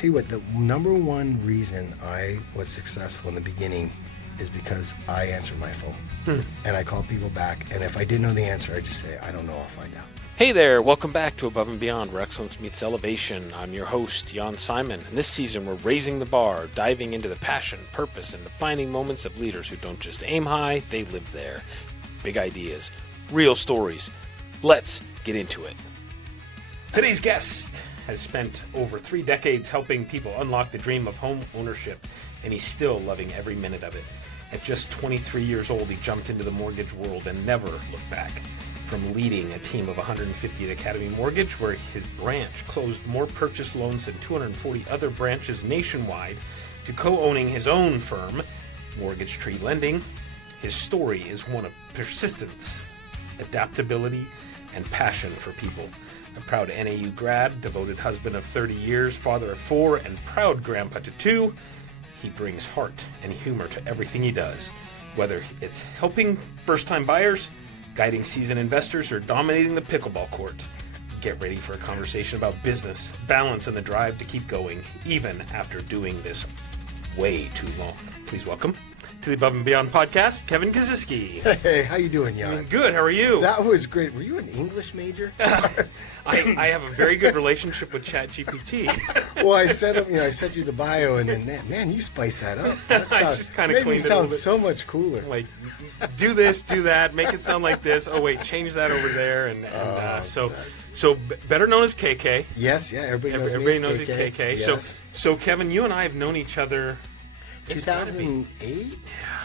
tell you what, the number one reason I was successful in the beginning is because I answered my phone. And I called people back. And if I didn't know the answer, I'd just say, I don't know, I'll find out. Hey there, welcome back to Above and Beyond, where excellence meets elevation. I'm your host, Jan Simon, and this season we're raising the bar, diving into the passion, purpose, and defining moments of leaders who don't just aim high, they live there. Big ideas, real stories. Let's get into it. Today's guest has spent over 3 decades helping people unlock the dream of home ownership, and he's still loving every minute of it. At just 23 years old, he jumped into the mortgage world and never looked back. From leading a team of 150 at Academy Mortgage, where his branch closed more purchase loans than 240 other branches nationwide, to co-owning his own firm, Mortgage Tree Lending, his story is one of persistence, adaptability, and passion for people. A proud NAU grad, devoted husband of 30 years, father of 4, and proud grandpa to 2, he brings heart and humor to everything he does. Whether it's helping first-time buyers, guiding seasoned investors, or dominating the pickleball court. Get ready for a conversation about business, balance, and the drive to keep going, even after doing this way too long. Please welcome to the Above and Beyond podcast, Kevin Kosisky. Hey, how you doing, Jan? Good, how are you? That was great. Were you an English major? I have a very good relationship with ChatGPT. Well, I sent you the bio, and then, man, you spice that up. That I just kind of made me cleaned it a little sound bit. so much cooler. Like, do this, do that, make it sound like this. Oh, wait, change that over there. And so better known as KK. Yes, yeah, everybody knows me as it, KK. Yes. So Kevin, you and I have known each other. 2008?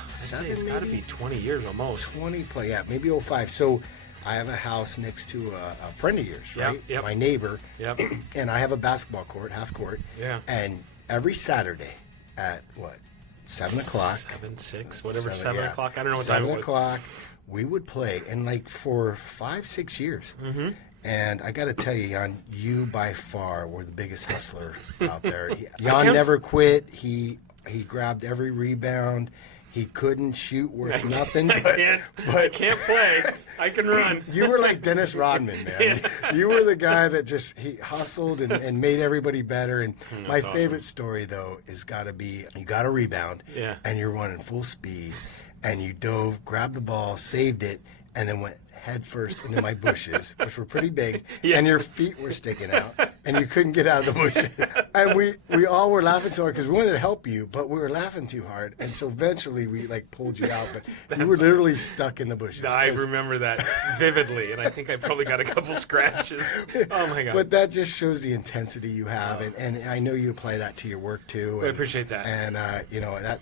It's got to be 20 years almost. 20 play, yeah, maybe 05. So I have a house next to a friend of yours, right? Yep. My neighbor. Yep. And I have a basketball court, half court. Yeah. And every Saturday at 7 o'clock? 7, 6, whatever, 7 o'clock. I don't know what 7 time it was. o'clock, we would play. And for 5-6 years. Mm-hmm. And I got to tell you, Jan, you by far were the biggest hustler out there. Jan never quit. He grabbed every rebound. He couldn't shoot worth nothing. I can't play. I can run. You were like Dennis Rodman, man. You were the guy that he hustled and made everybody better. And my favorite story, though, is got to be you got a rebound, and you're running full speed, and you dove, grabbed the ball, saved it, and then went head first into my bushes, which were pretty big, and your feet were sticking out, and you couldn't get out of the bushes. And we all were laughing so hard because we wanted to help you, but we were laughing too hard. And so eventually we pulled you out, but you were literally stuck in the bushes. I remember that vividly, and I think I probably got a couple scratches. Oh my God. But that just shows the intensity you have, and I know you apply that to your work too. I appreciate that. And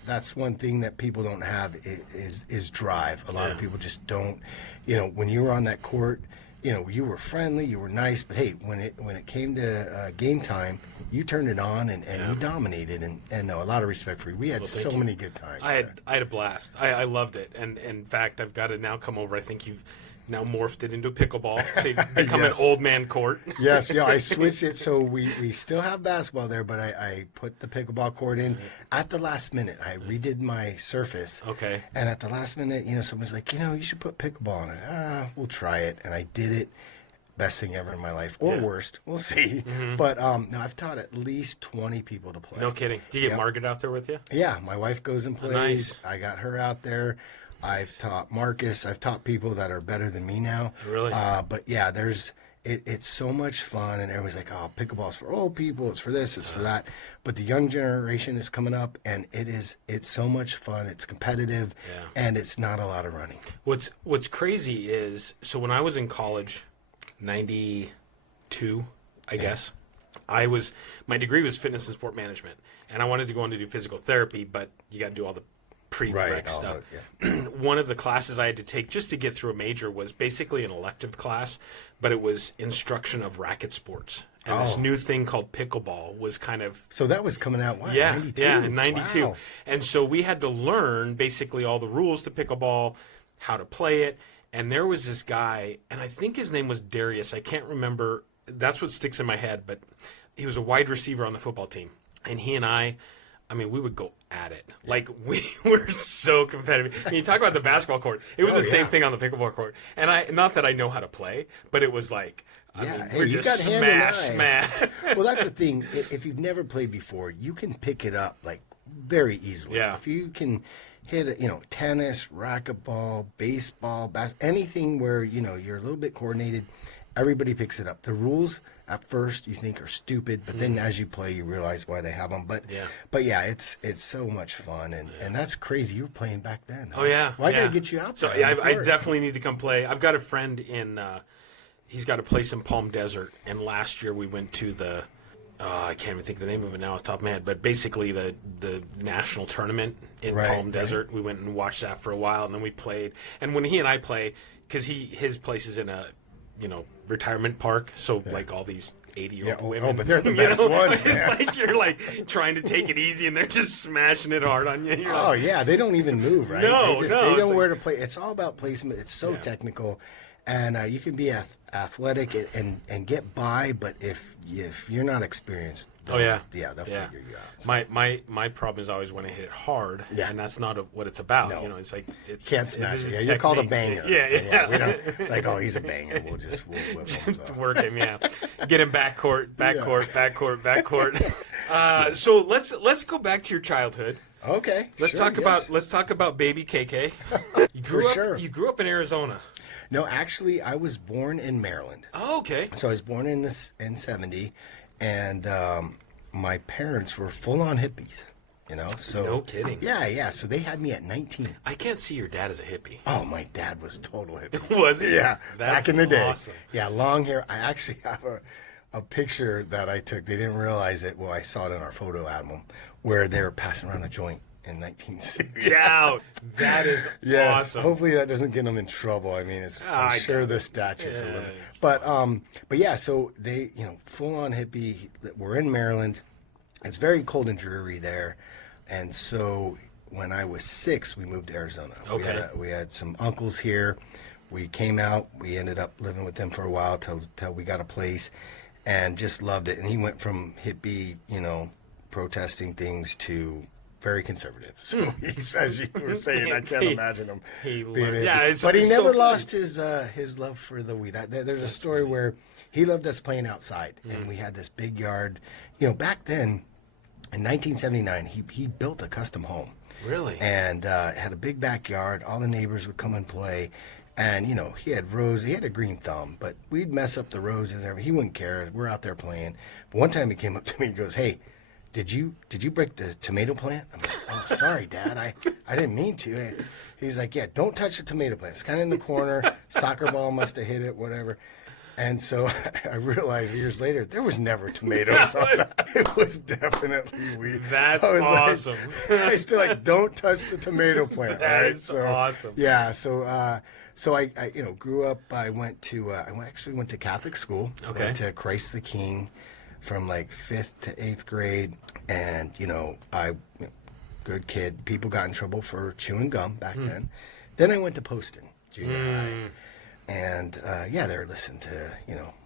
that's one thing that people don't have is drive. A lot of people just don't. When you were on that court, you were friendly, you were nice, but hey, when it came to game time, you turned it on and you dominated, and a lot of respect for you. We had so many good times. I had a blast. I loved it, and in fact, I've got to now come over. I think you've now morphed it into pickleball, so you've become an old man court. Yes, I switched it, so we still have basketball there, but I put the pickleball court in at the last minute. I redid my surface. Okay. And at the last minute, someone's like, you should put pickleball on it. We'll try it. And I did it. Best thing ever in my life, or worst, we'll see. Mm-hmm. But no, I've taught at least 20 people to play. No kidding. Do you get Margaret out there with you? Yeah, my wife goes and plays. Nice. I got her out there. I've taught Marcus. I've taught people that are better than me now. Really? But yeah, it's so much fun, and everyone's like, "Oh, pickleball's for old people. It's for this. It's for that." But the young generation is coming up, and it's so much fun. It's competitive, and it's not a lot of running. What's crazy is, so when I was in college, 92, I guess, my degree was fitness and sport management, and I wanted to go on to do physical therapy, but you got to do all the pre-rec stuff. One of the classes I had to take just to get through a major was basically an elective class, but it was instruction of racket sports. And this new thing called pickleball was kind of... So that was coming out, 92? Yeah, in 92. Wow. And so we had to learn basically all the rules to pickleball, how to play it. And there was this guy, and I think his name was Darius. I can't remember. That's what sticks in my head. But he was a wide receiver on the football team. And he and I I mean, we would go at it. Like, we were so competitive. I mean, you talk about the basketball court. It was the same thing on the pickleball court. And not that I know how to play, but it was like, I mean, we're just smash. Well, that's the thing. If you've never played before, you can pick it up, like, very easily. Yeah. If you can hit it, tennis, racquetball, baseball, anything where, you're a little bit coordinated, everybody picks it up. The rules at first you think are stupid, but then as you play, you realize why they have them. But yeah, it's so much fun, and that's crazy. You were playing back then. Huh? Oh yeah. Well, I gotta get you out there. So I definitely need to come play. I've got a friend in. He's got a place in Palm Desert, and last year we went to the. I can't even think of the name of it now off the top of my head, but basically the national tournament in Palm Desert. We went and watched that for a while, and then we played. And when he and I play, because his place is in a retirement park, so like all these 80-year-old women. Oh, but they're the best ones, man. It's like you're like trying to take it easy, and they're just smashing it hard on you. Yeah, they don't even move, right? No, they know where to play. It's all about placement. It's so technical, and you can be athletic and get by, but if you're not experienced, they'll figure you out. So. My problem is always when I hit it hard, and that's not what it's about. No. It's like can't smash it. Yeah, you're called a banger. Yeah. We don't like, oh, he's a banger. We'll whip him. So. Work him, get him backcourt. So let's go back to your childhood. Okay. Let's talk about baby KK. You grew up in Arizona. No, actually, I was born in Maryland. Oh, okay. So I was born in 70, and my parents were full-on hippies, So no kidding. Yeah. So they had me at 19. I can't see your dad as a hippie. Oh, my dad was total hippie. Was he? Yeah, back in the day. Awesome. Yeah, long hair. I actually have a picture that I took. They didn't realize it. Well, I saw it in our photo album where they were passing around a joint in 1960. Yeah, that is awesome. Hopefully that doesn't get them in trouble. I mean, I'm sure the statute's a limit. But yeah, so they, full on hippie. We're in Maryland. It's very cold and dreary there, and so when I was 6, we moved to Arizona. Okay. We had some uncles here. We came out. We ended up living with them for a while till we got a place, and just loved it. And he went from hippie, protesting things to very conservative. So he's, as you were saying, I can't imagine him being but he never lost his love for the weed. There's a story where he loved us playing outside, and we had this big yard. Back then, in 1979, he built a custom home. Really? And had a big backyard. All the neighbors would come and play. And, he had roses. He had a green thumb, but we'd mess up the roses and everything. He wouldn't care. We're out there playing. But one time he came up to me and goes, "Hey, did you break the tomato plant?" I'm like, "Oh, sorry, Dad. I didn't mean to." He's like, "Yeah, don't touch the tomato plant. It's kind of in the corner. Soccer ball must have hit it, whatever." And so I realized years later, there was never tomatoes on that. It was definitely weed. That's awesome. I still don't touch the tomato plant. That is awesome. Yeah. So I grew up. I went to actually went to Catholic school. Okay. Went to Christ the King from like 5th to 8th grade, and good kid. People got in trouble for chewing gum back then. Then I went to Poston Junior High. And they were listening to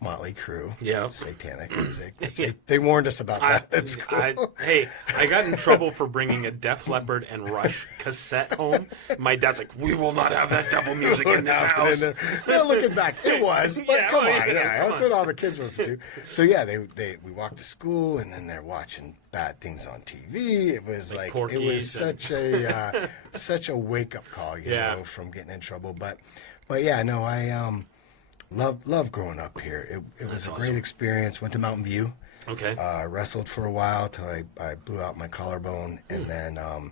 Motley Crue, satanic music. They warned us about that at school. I got in trouble for bringing a Def Leppard and Rush cassette home. My dad's like, "We will not have that devil music in this house." Looking back, it was, but come on, that's what all the kids were to do. So we walked to school, and then they're watching bad things on TV. It was like it was such a wake up call, from getting in trouble, But yeah, no, I love growing up here. It was a great experience. Went to Mountain View. Okay. Wrestled for a while till I blew out my collarbone, and then I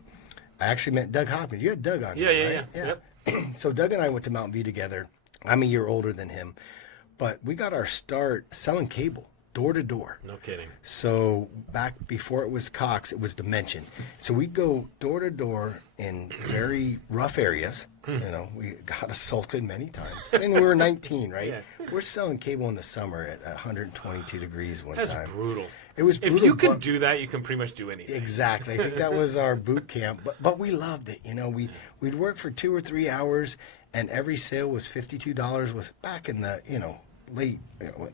actually met Doug Hopkins. You had Doug on here, right? Yeah. Yep. So Doug and I went to Mountain View together. I'm a year older than him, but we got our start selling cable. Door to door. No kidding. So back before it was Cox, it was Dimension. So we'd go door to door in very rough areas. We got assaulted many times. And we were 19, right? Yeah. We're selling cable in the summer at 122 degrees one time. That's brutal. It was brutal. If you can do that, you can pretty much do anything. Exactly. I think that was our boot camp. But we loved it. We'd work for 2 or 3 hours, and every sale was $52. Was back in the, late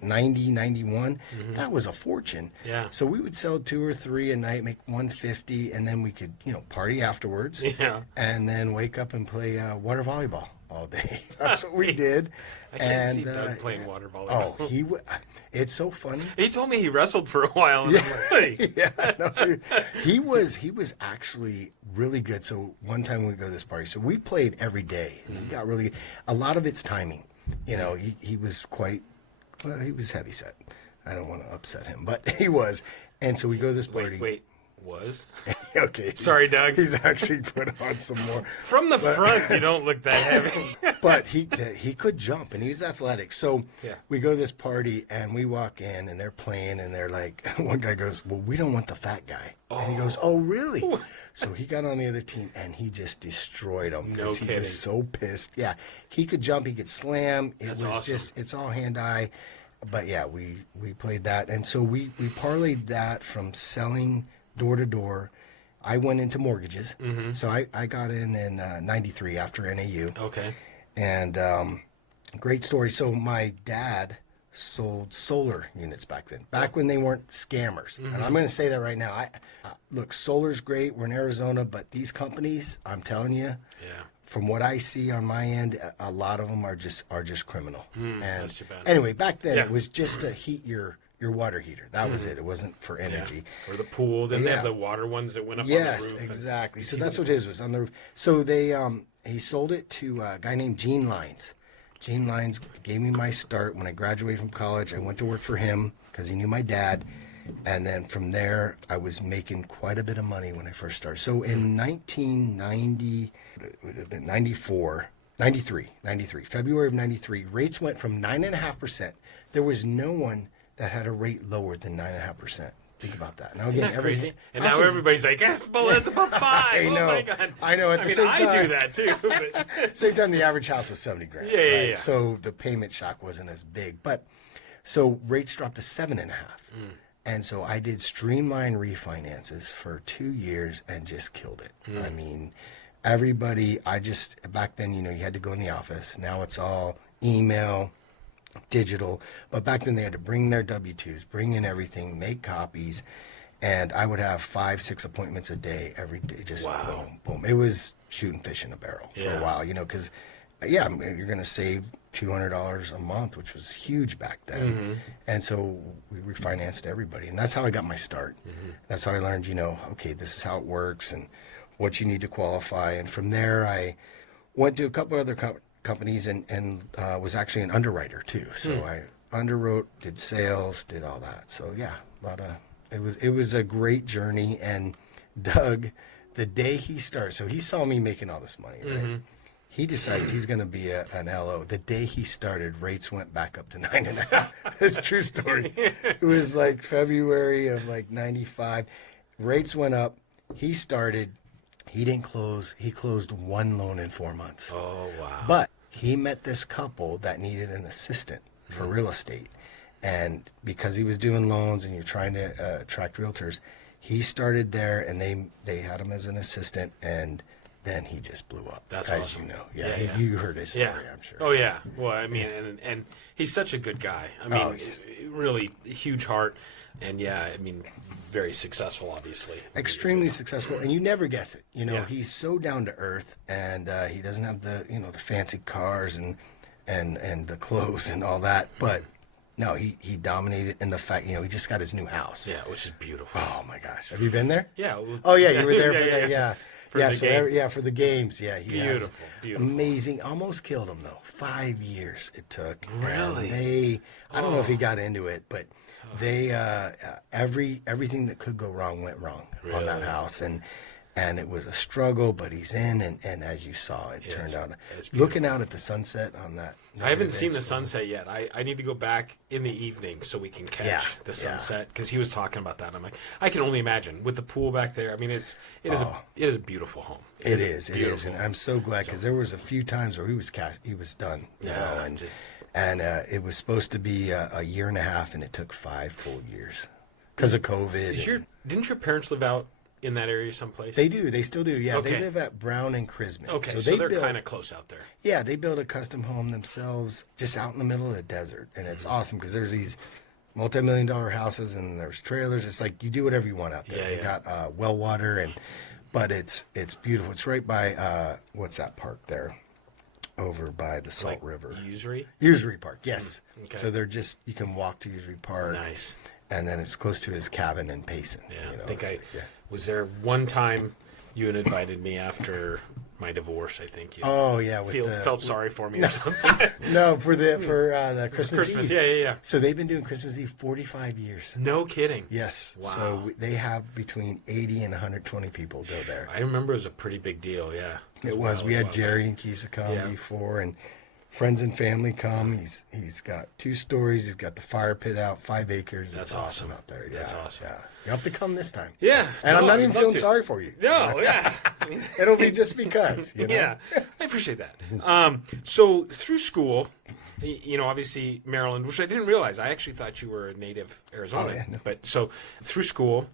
90, 91. That was a fortune. Yeah. So we would sell 2 or 3 a night, make 150, and then we could, party afterwards. Yeah. And then wake up and play water volleyball all day. That's what we did. I can't see Doug playing water volleyball. Oh, it's so funny. He told me he wrestled for a while. And I'm like, no, he was actually really good. So one time we go to this party, so we played every day, and he got really. A lot of it's timing. He was he was heavy set. I don't want to upset him, but he was. And so we go to this party. Wait. Was? Okay. Sorry, Doug. He's actually put on some more. From the front, you don't look that heavy. But he could jump, and he was athletic. So we go to this party, and we walk in, and they're playing, and they're like, one guy goes, well, we don't want the fat guy. And he goes, oh, really? So he got on the other team, and he just destroyed him. No he kidding. was so pissed. Yeah. He could jump. He could slam. That's was awesome. it's all hand-eye. But, yeah, we played that. And so we parlayed that from selling door to door. I went into mortgages. So I got in 93 after NAU. Okay. And great story. So my dad sold solar units back then, when they weren't scammers. And I'm going to say that right now. Look, solar's great. We're in Arizona, but these companies, I'm telling you, from what I see on my end, a lot of them are just criminal. And that's too bad. anyway, back then it was just to heat your water heater. That was it. It wasn't for energy. Or the pool. Then they have the water ones that went up on the roof. Yes, exactly. So that's what his was, on the roof. So they he sold it to a guy named Gene Lines. Gene Lines gave me my start when I graduated from college. I went to work for him because he knew my dad. And then from there, I was making quite a bit of money when I first started. So in 1990, it would have been 93, February of 93, rates went from 9.5%. There was no one that had a rate lower than 9.5%. Think about that. Now again, crazy. And now everybody's like, it's above 5. I know. Oh my God. I know. At the same time, I do that too. But... same time, the average house was 70 grand. Yeah. So the payment shock wasn't as big. But so rates dropped to 7.5. And so I did streamline refinances for 2 years and just killed it. I mean, everybody, back then, you had to go in the office. Now it's all email, digital. But back then they had to bring their W-2s, bring in everything, make copies. And I would have 5-6 appointments a day every day. Just boom, boom. It was shooting fish in a barrel for a while, because, you're going to save $200 a month, which was huge back then. And so we refinanced everybody. And that's how I got my start. That's how I learned, okay, this is how it works and what you need to qualify. And from there, I went to a couple other companies and was actually an underwriter too. So I underwrote, did sales, did all that. So yeah, it was a great journey. And Doug, the day he started, so he saw me making all this money, right? He decides he's going to be an LO. The day he started, rates went back up to 9.5. It's a true story. It was like February of 95. Rates went up. He started. He didn't close. He closed one loan in 4 months. Oh, wow. But he met this couple that needed an assistant for real estate. And because he was doing loans and you're trying to attract realtors, he started there and they had him as an assistant, and then he just blew up. That's as awesome. you know. You heard his story, I'm sure. Oh, yeah. Well, I mean, and he's such a good guy. I mean, really huge heart. And, very successful, obviously. Extremely successful. And you never guess it. He's so down to earth, and he doesn't have the, the fancy cars and the clothes and all that. But, no, he dominated in the fact, he just got his new house. Yeah, which is beautiful. Oh, my gosh. Have you been there? Yeah. Oh, yeah, you were there for that, yeah. For the games. Yeah, beautiful. Amazing. Almost killed him though. 5 years it took. Really? I don't know if he got into it, but they everything that could go wrong went wrong on that house, and it was a struggle. But he's in, and as you saw, it turned out. Looking out at the sunset on that. I haven't seen the sunset yet. I need to go back in the evening so we can catch the sunset, because he was talking about that. I'm like, I can only imagine with the pool back there. I mean, it is a beautiful home. It is, and I'm so glad, because there was a few times where he was done, and it was supposed to be a year and a half, and it took 5 full years because of COVID. Didn't your parents live out in that area someplace? They do. They still do. Yeah, Okay. they live at Brown and Chrisman. Okay, so they're kind of close out there. Yeah, they build a custom home themselves just out in the middle of the desert. And it's awesome because there's these multi-million-dollar houses and there's trailers. It's like you do whatever you want out there. They got well water, but it's beautiful. It's right by, what's that park there? Over by the Salt River. Usury Park, yes. Okay. So you can walk to Usury Park. Nice. And then it's close to his cabin in Payson. Yeah, I think was there one time you had invited me after my divorce, I think. You felt sorry for me or something. No, for the Christmas Eve. Yeah. So they've been doing Christmas Eve 45 years. No kidding. Yes. Wow. So they have between 80 and 120 people go there. I remember it was a pretty big deal, yeah. It was. We had Jerry and Keisa come before, and friends and family come. He's got 2 stories. He's got the fire pit out, 5 acres. That's it's awesome out there. Yeah, that's awesome. Yeah. You have to come this time. Yeah. And I'm not even feeling sorry for you. No, yeah. It'll be just because. You know? Yeah, I appreciate that. So through school, obviously Maryland, which I didn't realize. I actually thought you were a native Arizonan. Oh, yeah, no. But so through school,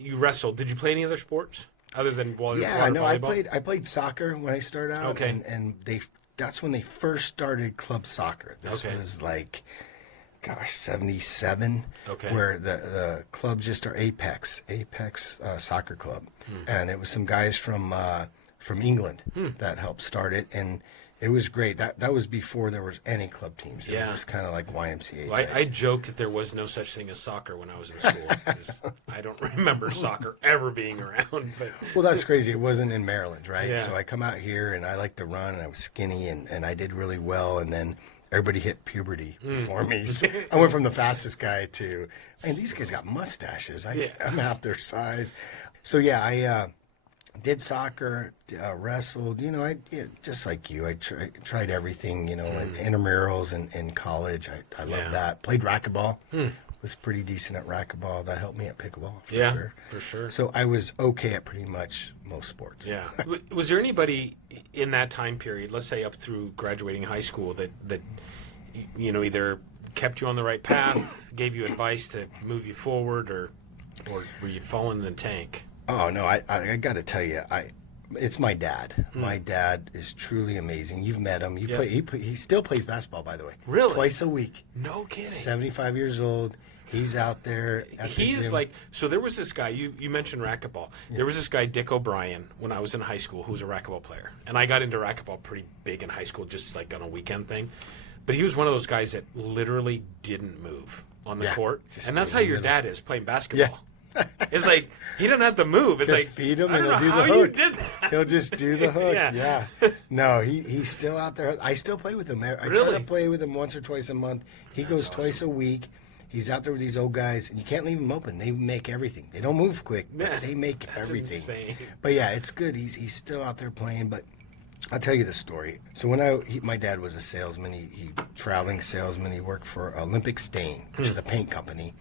you wrestled. Did you play any other sports other than water volleyball? I played soccer when I started out. Okay. And that's when they first started club soccer. This was like, 77. Okay. Where the club just are Apex Soccer Club. And it was some guys from England that helped start it. And it was great. That was before there was any club teams. It was just kind of like YMCA. Well, I joked that there was no such thing as soccer when I was in school. 'Cause I don't remember soccer ever being around. But well, that's crazy. It wasn't in Maryland, right? Yeah. So I come out here and I like to run and I was skinny and I did really well. And then everybody hit puberty before me. So I went from the fastest guy to, and these guys got mustaches. I'm half their size. So yeah, I did soccer, wrestled, just like you. I tried everything, in intramurals in college. I loved that. Played racquetball. Was pretty decent at racquetball. That helped me at pickleball, for sure. For sure. So I was okay at pretty much most sports. Yeah. Was there anybody in that time period, let's say up through graduating high school, that either kept you on the right path, gave you advice to move you forward, or were you falling in the tank? Oh no, I got to tell you, it's my dad. My dad is truly amazing. You've met him. He still plays basketball, by the way. Really? Twice a week. No kidding. 75 years old. He's out there. He's like, so there was this guy, you mentioned racquetball. There was this guy, Dick O'Brien, when I was in high school, who was a racquetball player. And I got into racquetball pretty big in high school, just like on a weekend thing. But he was one of those guys that literally didn't move on the court. And that's how your dad is playing basketball. Yeah. It's like, he doesn't have to move. It's just like, feed him I and don't he'll know do the how hook. You did that. He'll just do the hook. Yeah. No, he's still out there. I still play with him. I try to play with him once or twice a month. He goes twice a week. He's out there with these old guys, and you can't leave them open. They make everything. They don't move quick, but they make everything. Insane. But yeah, it's good. He's still out there playing. But I'll tell you the story. So when my dad was a salesman, he traveling salesman. He worked for Olympic Stain, which is a paint company.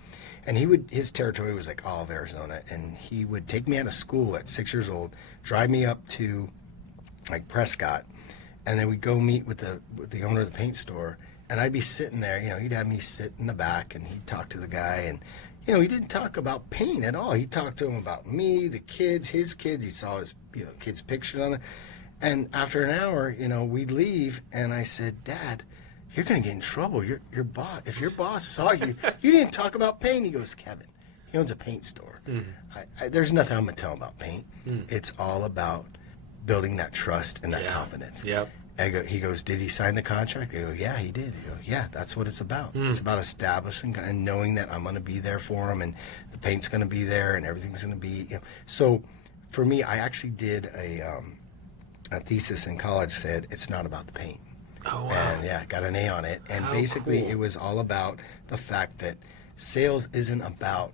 And his territory was like all of Arizona, and he would take me out of school at 6 years old, drive me up to like Prescott, and then we'd go meet with the owner of the paint store, and I'd be sitting there, he'd have me sit in the back, and he'd talk to the guy, and he didn't talk about paint at all. He talked to him about me, the kids, his kids. He saw his kids' pictures on it, and after an hour, we'd leave, and I said, Dad, you're going to get in trouble. Your boss, if your boss saw you, you didn't talk about paint. He goes, Kevin, he owns a paint store. There's nothing I'm going to tell him about paint. It's all about building that trust and that confidence. Yep. He goes, did he sign the contract? I go, yeah, he did. He goes, yeah, that's what it's about. It's about establishing and knowing that I'm going to be there for him, and the paint's going to be there, and everything's going to be. So for me, I actually did a thesis in college, said it's not about the paint. Oh, wow. And got an A on it. And basically it was all about the fact that sales isn't about,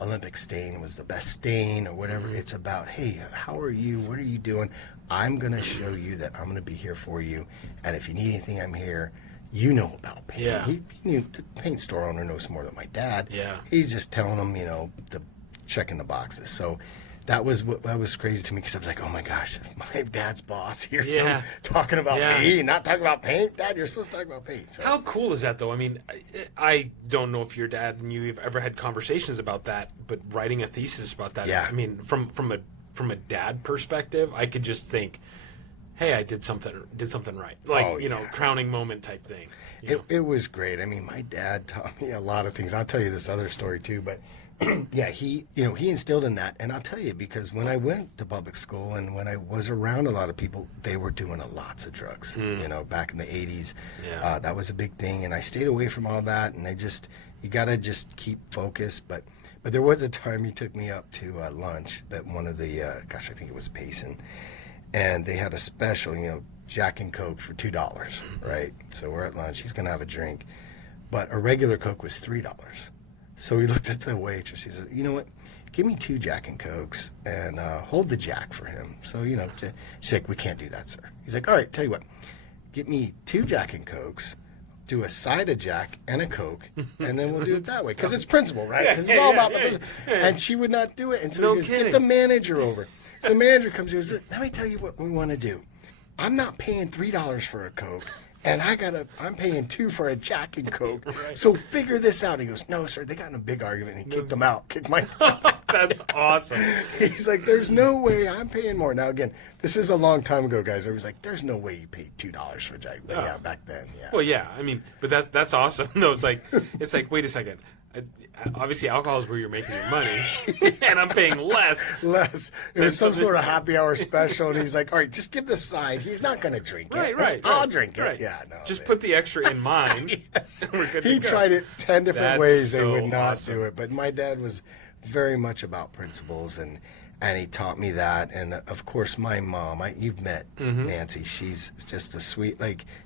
Olympic stain was the best stain or whatever. It's about, hey, how are you? What are you doing? I'm going to show you that I'm going to be here for you. And if you need anything, I'm here. You know about paint. Yeah. He knew, the paint store owner knows more than my dad. Yeah. He's just telling him, the checking the boxes. So that was crazy to me because I was like, oh my gosh, my dad's boss here talking about me, not talking about paint. Dad, you're supposed to talk about paint. So. How cool is that, though? I mean, I don't know if your dad and you have ever had conversations about that, but writing a thesis about that, is, I mean, from a dad perspective, I could just think, hey, I did something right. Like, crowning moment type thing. It was great. I mean, my dad taught me a lot of things. I'll tell you this other story too, but he instilled in that. And I'll tell you, because when I went to public school and when I was around a lot of people, they were doing lots of drugs, back in the 80s. Yeah. That was a big thing. And I stayed away from all that. And you got to just keep focused. But there was a time he took me up to lunch at one of the, I think it was Payson. And they had a special, Jack and Coke for $2, right? So we're at lunch. He's going to have a drink. But a regular Coke was $3. So he looked at the waitress. He said, you know what? Give me 2 Jack and Cokes and hold the Jack for him. So, she's like, we can't do that, sir. He's like, all right, tell you what. Get me 2 Jack and Cokes, do a side of Jack and a Coke, and then we'll do it that way. Because it's principle, right? Because it's all about the principle. And she would not do it. And so he goes, get the manager over. So the manager comes and goes, let me tell you what we want to do. I'm not paying $3 for a Coke, and I'm paying $2 for a Jack and Coke. Right. So figure this out. He goes, no, sir, they got in a big argument. And he kicked them out. Kicked my That's awesome. He's like, there's no way I'm paying more. Now, again, this is a long time ago, guys. I was like, there's no way you paid $2 for a Jack. But yeah, back then, yeah. Well, yeah. I mean, but that's awesome. No, it's like, wait a second. Obviously, alcohol is where you're making your money, and I'm paying less. It was some sort of happy hour special, and he's like, all right, just give the side. He's not going to drink it. Right. I'll drink it. Right. Yeah, no. Just put the extra in mine. Yes. He tried it 10 different ways. They would not do it. But my dad was very much about principles, and he taught me that. And, of course, my mom, you've met Nancy. She's just a sweet,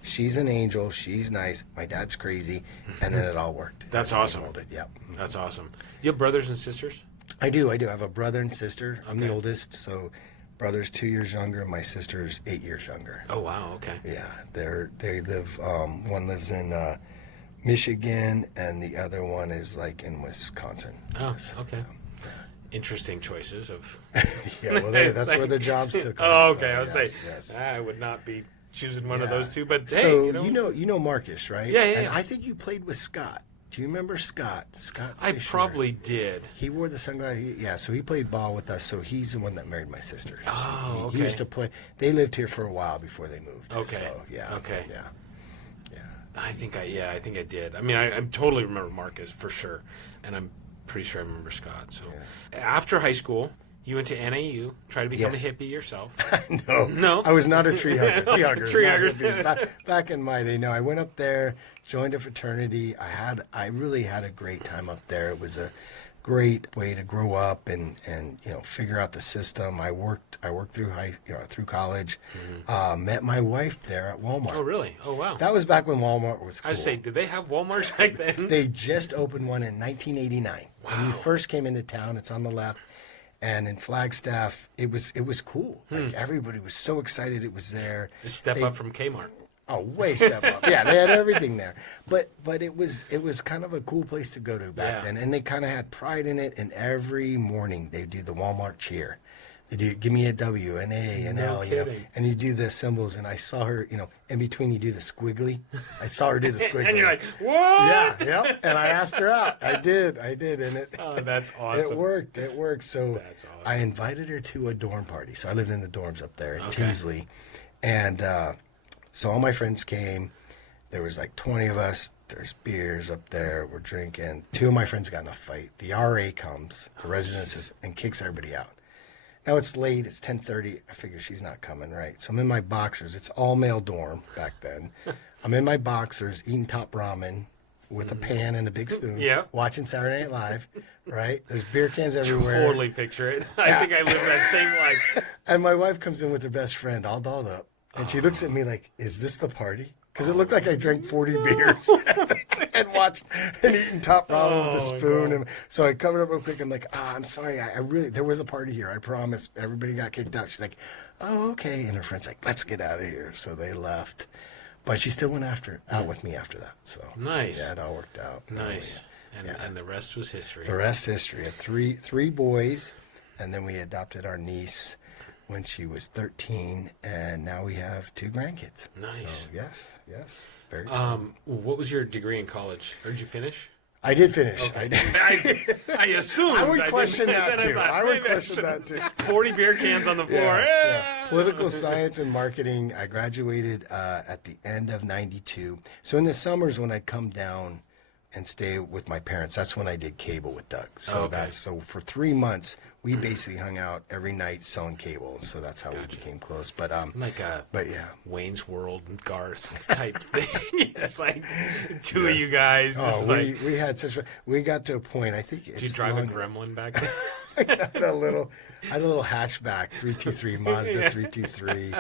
she's an angel. She's nice. My dad's crazy. And then it all worked. That's awesome. Yep. That's awesome. You have brothers and sisters? I do. I have a brother and sister. I'm the oldest, so brother's 2 years younger, and my sister's 8 years younger. Oh, wow. Okay. Yeah. They live, one lives in Michigan, and the other one is, in Wisconsin. Oh, okay. Interesting choices of. Yeah, well, that's where the jobs took. Oh, okay. So, I was saying, I would not be choosing one of those two, but hey, so you know Marcus, right? Yeah. And I think you played with Scott. Do you remember Scott? Scott Fisher. I probably did. He wore the sunglasses. Yeah, so he played ball with us. So he's the one that married my sister. Oh, so okay. He used to play. They lived here for a while before they moved. Okay. So, yeah. Okay. Yeah. I think I did. I mean, I totally remember Marcus for sure, and I'm pretty sure I remember Scott. So after high school, you went to NAU, tried to become a hippie yourself. No. I was not a tree hugger. Tree hugger. Back in my day, no. I went up there, joined a fraternity. I really had a great time up there. It was a great way to grow up and figure out the system. I worked through through college. Met my wife there at Walmart. Oh, really? Oh, wow. That was back when Walmart was cool. I was saying, did they have Walmarts back then? They just opened one in 1989. Wow. When you first came into town, it's on the left. And in Flagstaff, it was cool. Everybody was so excited it was there. A step up from Kmart. Oh, way step up. Yeah, they had everything there. But it was kind of a cool place to go to back then. And they kind of had pride in it. And every morning they do the Walmart cheer. They do, give me a W, an A, an L, and you do the symbols. And I saw her, in between you do the squiggly. I saw her do the squiggly. And you're like, what? Yeah. And I asked her out. I did. And that's awesome. It worked. So that's awesome. I invited her to a dorm party. So I lived in the dorms up there in Teasley. And so all my friends came. There was 20 of us. There's beers up there. We're drinking. 2 of my friends got in a fight. The RA comes to residences and kicks everybody out. Now it's late. It's 10:30. I figure she's not coming, right? So I'm in my boxers. It's all male dorm back then. I'm in my boxers eating top ramen with a pan and a big spoon. Yeah. Watching Saturday Night Live, right? There's beer cans everywhere. Totally picture it. I think I live that same life. And my wife comes in with her best friend, all dolled up, and she looks at me like, "Is this the party?" Because it looked like I drank 40 beers and watched and eating top ramen with a spoon. And so I covered up real quick. I'm like, I'm sorry. I really, there was a party here. I promise. Everybody got kicked out. She's like, oh, okay. And her friend's like, let's get out of here. So they left. But she still went out with me after that. So nice. Yeah, it all worked out. Nice. And the rest was history. The rest history. I had three boys. And then we adopted our niece when she was 13, and now we have 2 grandkids. Nice. So, yes. Very exciting. What was your degree in college? Or did you finish? I did finish. Okay. I assumed. I would question that too. I would question that too. 40 beer cans on the floor. Yeah. Political science and marketing. I graduated at the end of 92. So in the summers when I'd come down and stay with my parents, that's when I did cable with Doug. So so for 3 months we basically hung out every night selling cable. So that's how we became close. But but yeah, Wayne's World and Garth type thing. It's like two of you guys. We had we got to a point. I think it's. Did you drive a Gremlin back then? I had a little hatchback 323 Mazda 323.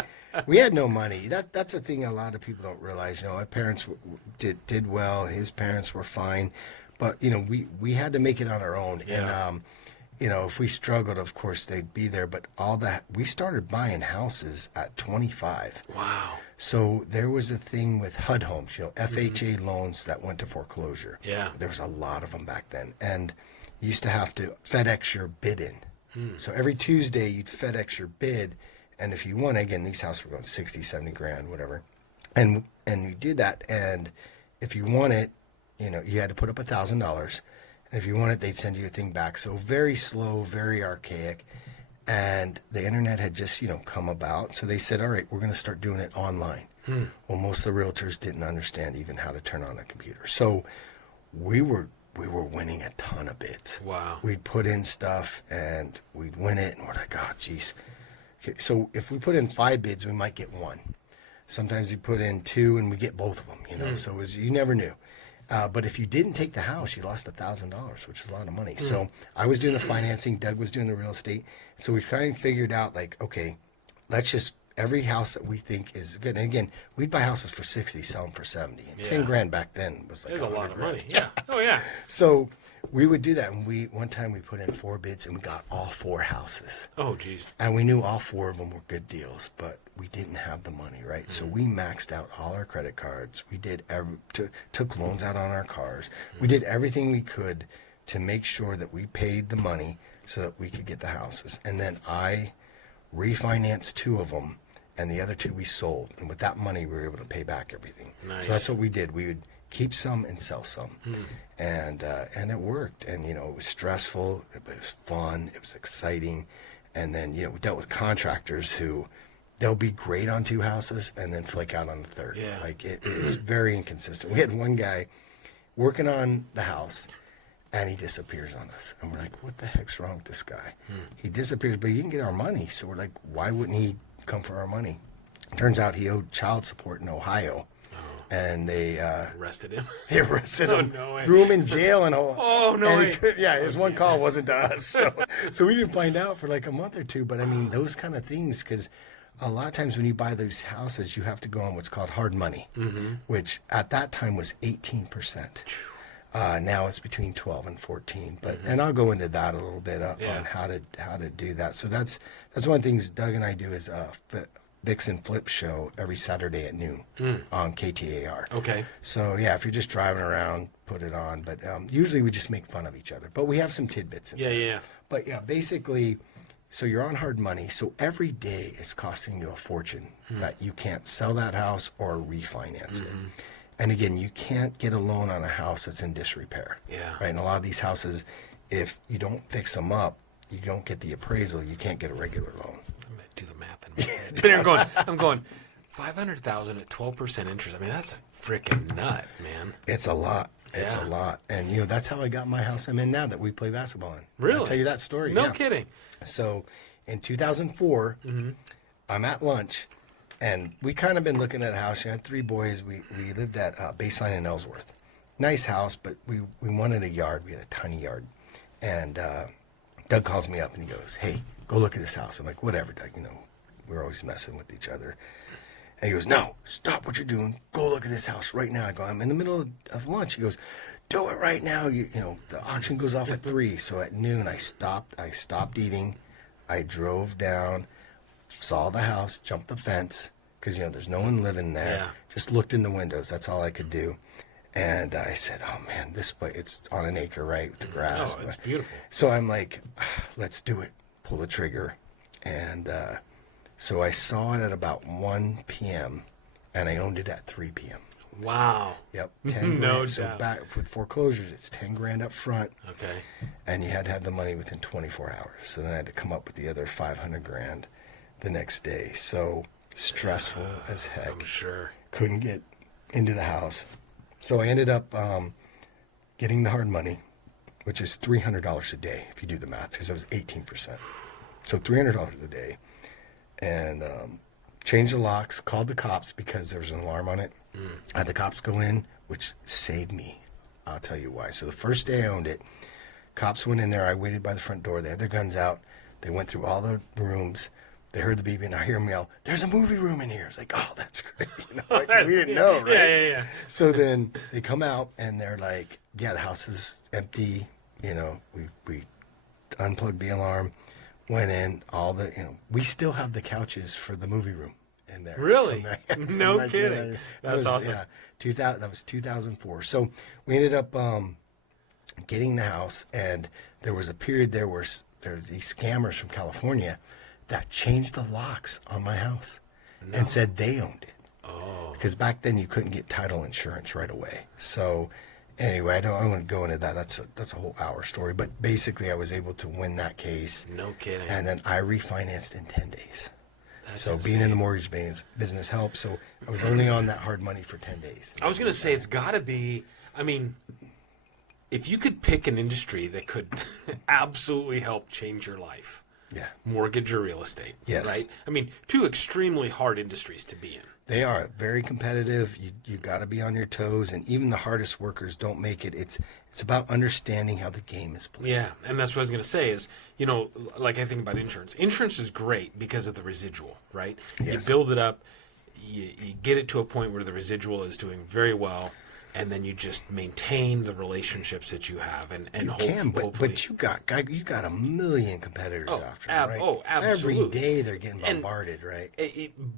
We had no money. That's a thing a lot of people don't realize. Our parents did well. His parents were fine, but we had to make it on our own. Yeah. And if we struggled, of course they'd be there. But all that, we started buying houses at 25. Wow. So there was a thing with HUD homes, FHA loans that went to foreclosure. Yeah. There was a lot of them back then, and you used to have to FedEx your bid in. So every Tuesday you'd FedEx your bid, and if you won, again, these houses were going 60, 70 grand, whatever. And you did that, and if you won it, you had to put up $1,000. And if you won it, they'd send you a thing back. So very slow, very archaic. And the internet had just, come about. So they said, all right, we're going to start doing it online. Well, most of the realtors didn't understand even how to turn on a computer. So we were winning a ton of bids. Wow. We'd put in stuff and we'd win it, and we're like, oh, geez. Okay, so if we put in 5 bids, we might get 1. Sometimes we put in 2 and we get both of them, So you never knew. But if you didn't take the house, you lost $1,000, which is a lot of money. So I was doing the financing, Doug was doing the real estate. So we kind of figured out, like, okay, let's just, every house that we think is good. And again, we'd buy houses for 60, sell them for 70. And 10 grand back then was like a lot of grand. money. Yeah. Oh, yeah. So we would do that. And one time we put in 4 bids and we got all 4 houses. Oh, geez. And we knew all 4 of them were good deals, but we didn't have the money, right? So we maxed out all our credit cards. We did took loans out on our cars. We did everything we could to make sure that we paid the money so that we could get the houses. And then I refinanced 2 of them, and the other 2 we sold. And with that money, we were able to pay back everything. Nice. So that's what we did. We would keep some and sell some. And it worked. And, it was stressful, but it was fun. It was exciting. And then, we dealt with contractors who, they'll be great on 2 houses and then flake out on the 3rd. Yeah. Like it's very inconsistent. We had one guy working on the house and he disappears on us. And we're like, what the heck's wrong with this guy? He disappears, but he didn't get our money. So we're like, why wouldn't he come for our money? Turns out he owed child support in Ohio. And they arrested him. They arrested him, no way. threw him in jail, and his one call wasn't to us, so we didn't find out for like a month or 2. But I mean, those kind of things, because a lot of times when you buy those houses, you have to go on what's called hard money, which at that time was 18%. Now it's between 12 and 14. But and I'll go into that a little bit on how to do that. So that's one of the things Doug and I do is Fix and Flip show every Saturday at noon on KTAR. Okay. So yeah, if you're just driving around, put it on. But usually we just make fun of each other. But we have some tidbits in there. Yeah. But yeah, basically, so you're on hard money. So every day is costing you a fortune that you can't sell that house or refinance it. And again, you can't get a loan on a house that's in disrepair. Yeah. Right. And a lot of these houses, if you don't fix them up, you don't get the appraisal, you can't get a regular loan. I'm gonna do the math in my head. I'm going, $500,000 at 12% interest. I mean, that's a freaking nut, man. It's a lot. It's a lot. And, that's how I got my house I'm in now that we play basketball in. Really? I'll tell you that story. No kidding. So in 2004, I'm at lunch, and we kind of been looking at a house. We had 3 boys. We lived at Baseline in Ellsworth. Nice house, but we wanted a yard. We had a tiny yard. And Doug calls me up, and he goes, hey, go look at this house. I'm like, whatever, Doug. We're always messing with each other. And he goes, no, stop what you're doing. Go look at this house right now. I go, I'm in the middle of lunch. He goes, do it right now. The auction goes off at 3. So at noon, I stopped eating. I drove down, saw the house, jumped the fence, because, there's no one living there. Yeah. Just looked in the windows. That's all I could do. And I said, oh, man, this place, it's on an acre, right, with the grass. Oh, it's beautiful. So I'm like, let's do it. pull the trigger. And so I saw it at about 1 p.m. and I owned it at 3 p.m. Wow. Yep. 10 No grand. So doubt. back with foreclosures, it's 10 grand up front. Okay. And you had to have the money within 24 hours. So then I had to come up with the other 500 grand the next day. So stressful as heck. I'm sure. Couldn't get into the house. So I ended up getting the hard money, which is $300 a day if you do the math, because it was 18%. So $300 a day. And changed the locks, called the cops because there was an alarm on it. Had the cops go in, which saved me. I'll tell you why. So the first day I owned it, cops went in there. I waited by the front door. They had their guns out. They went through all the rooms. They heard the beeping. I hear them yell, "There's a movie room in here." It's like, oh, that's great. You know, like, we didn't know, right? Yeah. So then they come out and they're like, yeah, the house is empty. You know, we unplugged the alarm, went in, we still have the couches for the movie room in there. Really? No kidding. That's awesome. Yeah, that was 2004. So we ended up getting the house, and there was a period there where there was these scammers from California that changed the locks on my house and said they owned it. Oh. Because back then you couldn't get title insurance right away. So anyway, I won't go into that. That's a whole hour story. But basically I was able to win that case. No kidding. And then I refinanced in 10 days. That's so insane. being in the mortgage business helped. So I was only on that hard money for 10 days. I was going to say, it's got to be, I mean, if you could pick an industry that could absolutely help change your life, Yeah. mortgage or real estate, Yes. right? I mean, two extremely hard industries to be in. They are very competitive. You got to be on your toes, and even the hardest workers don't make it. It's about understanding how the game is played. Yeah, and that's what I was going to say is, you know, like I think about insurance. Insurance is great because of the residual, right? Yes. You build it up, you get it to a point where the residual is doing very well, and then you just maintain the relationships that you have, and hopefully. But you got a million competitors after you, right? Absolutely. Every day they're getting bombarded, right?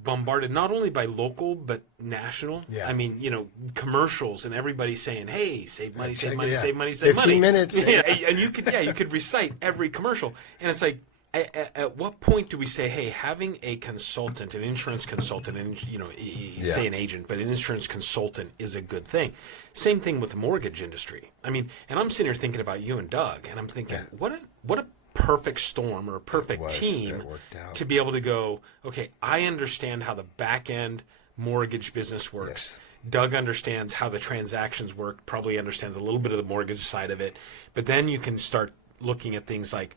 Bombarded not only by local but national. Yeah. I mean, you know, commercials and everybody saying, "Hey, save money, save money, yeah. save money, save money." 15 minutes. Yeah, and you could recite every commercial, and it's like, at what point do we say, hey, having a consultant, an insurance consultant, and say an agent, but an insurance consultant is a good thing? Same thing with the mortgage industry. I mean, and I'm sitting here thinking about you and Doug, and I'm thinking, what a perfect storm or a perfect team to be able to go, okay, I understand how the back end mortgage business works. Yes. Doug understands how the transactions work, probably understands a little bit of the mortgage side of it, but then you can start looking at things like,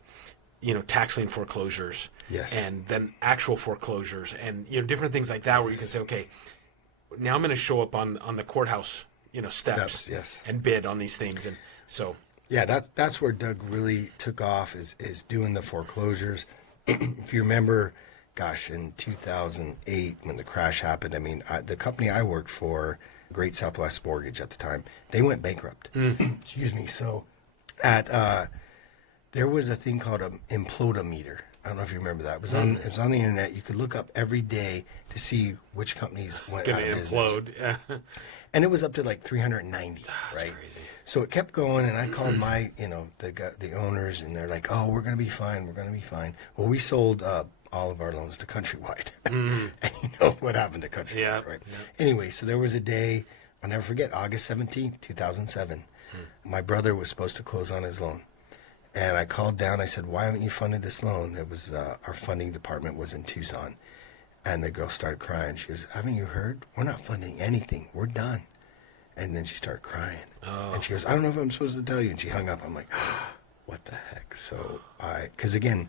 you know, tax lien foreclosures, yes, and then actual foreclosures, and different things like that, where you can say, okay, now I'm going to show up on the courthouse, steps, yes, and bid on these things, and so yeah, that's where Doug really took off is doing the foreclosures. If you remember, gosh, in 2008 when the crash happened, I mean, the company I worked for, Great Southwest Mortgage at the time, they went bankrupt. Excuse me. So there was a thing called an implodometer. I don't know if you remember that. It was on the internet. You could look up every day to see which companies went out of business. Implode. Yeah. And it was up to like 390, That's right? crazy. So it kept going, and I called my, the owners, and they're like, "Oh, we're going to be fine. We're going to be fine." Well, we sold all of our loans to Countrywide. And you know what happened to Countrywide, right? Yeah. Anyway, so there was a day, I'll never forget, August 17th, 2007. My brother was supposed to close on his loan. And I called down. I said, "Why haven't you funded this loan?" It was our funding department was in Tucson. And the girl started crying. She goes, "Haven't you heard? We're not funding anything. We're done." And then she started crying. Oh. And she goes, "I don't know if I'm supposed to tell you." And she hung up. I'm like, what the heck? So because again,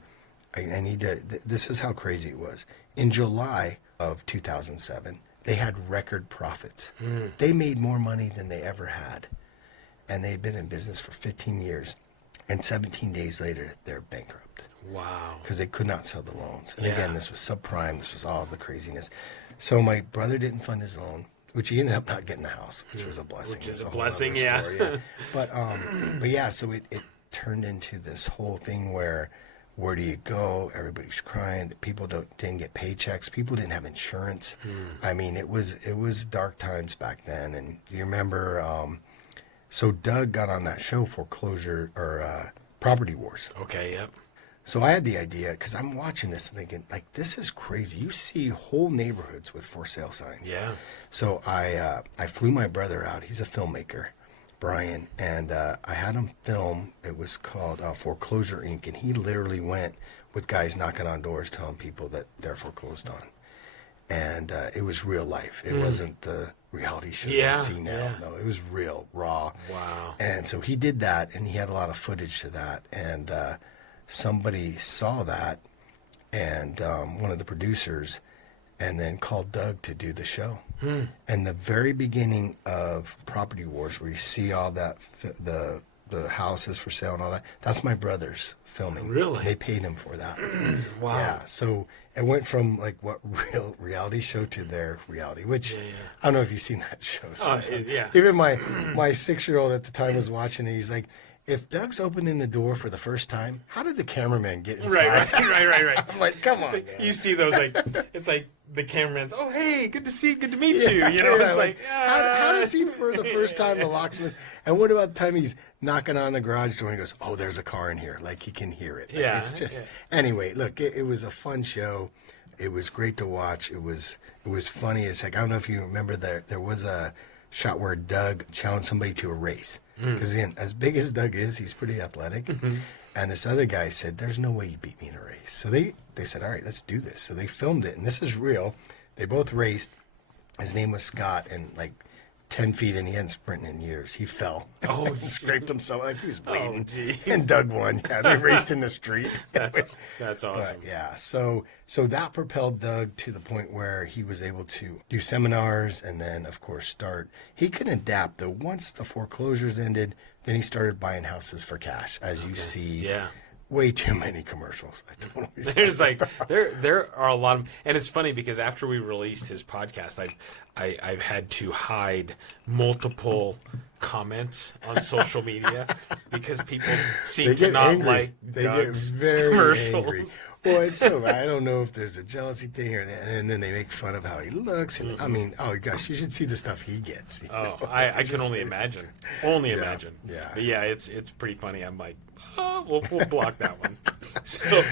I need to, this is how crazy it was. In July of 2007, they had record profits. They made more money than they ever had. And they'd been in business for 15 years. And 17 days later, they're bankrupt. Wow. Because they could not sell the loans. And again, this was subprime. This was all the craziness. So my brother didn't fund his loan, which he ended up not getting the house, which was a blessing. Which is a blessing, yeah. Story, yeah. But yeah, so it turned into this whole thing where do you go? Everybody's crying. People didn't get paychecks. People didn't have insurance. I mean, it was dark times back then. And you remember... so Doug got on that show, Foreclosure or Property Wars. Okay, yep. So I had the idea, because I'm watching this and thinking, like, this is crazy. You see whole neighborhoods with for sale signs. Yeah. So I flew my brother out. He's a filmmaker, Brian, and I had him film. It was called Foreclosure Inc., and he literally went with guys knocking on doors telling people that they're foreclosed on. And it was real life. It wasn't the reality show you see now. Yeah. No, it was real, raw. Wow. And so he did that, and he had a lot of footage to that. And somebody saw that, and one of the producers, and then called Doug to do the show. And the very beginning of Property Wars, where you see all that, the houses for sale and all that, that's my brother's filming. Really? They paid him for that. Wow. Yeah, so it went from like what real reality show to their reality, which I don't know if you've seen that show. Even my 6-year-old at the time was watching it. He's like, if Doug's opening the door for the first time, how did the cameraman get inside? Right. I'm like, come on. Like, you see those, like, it's like the cameraman's, oh, hey, good to meet you. You know, it's like, how does he, for the first time, the locksmith, and what about the time he's knocking on the garage door and he goes, oh, there's a car in here. Like, he can hear it. Like, it's just, anyway, look, it was a fun show. It was great to watch. It was funny as heck. I don't know if you remember, there was a shot where Doug challenged somebody to a race. Because again, as big as Doug is, he's pretty athletic. And this other guy said, there's no way you beat me in a race. So they said, all right, let's do this. So they filmed it, and this is real. They both raced. His name was Scott, and like 10 feet, and he hadn't sprinted in years. He fell and scraped himself. Like, he was bleeding. And Doug won. Yeah, they raced in the street. That's awesome. But, yeah, so that propelled Doug to the point where he was able to do seminars and then, of course, start. He could adapt. Though once the foreclosures ended, then he started buying houses for cash, as you see. Yeah. Way too many commercials. There's like there are a lot of, and it's funny because after we released his podcast, I've had to hide multiple comments on social media because people seem to not angry. like they Doug's get very commercials. Angry. Well, it's so I don't know if there's a jealousy thing, and then they make fun of how he looks. And I mean, oh gosh, you should see the stuff he gets. I can only imagine. Imagine. Yeah. But yeah, it's pretty funny. I'm like, we'll block that one. So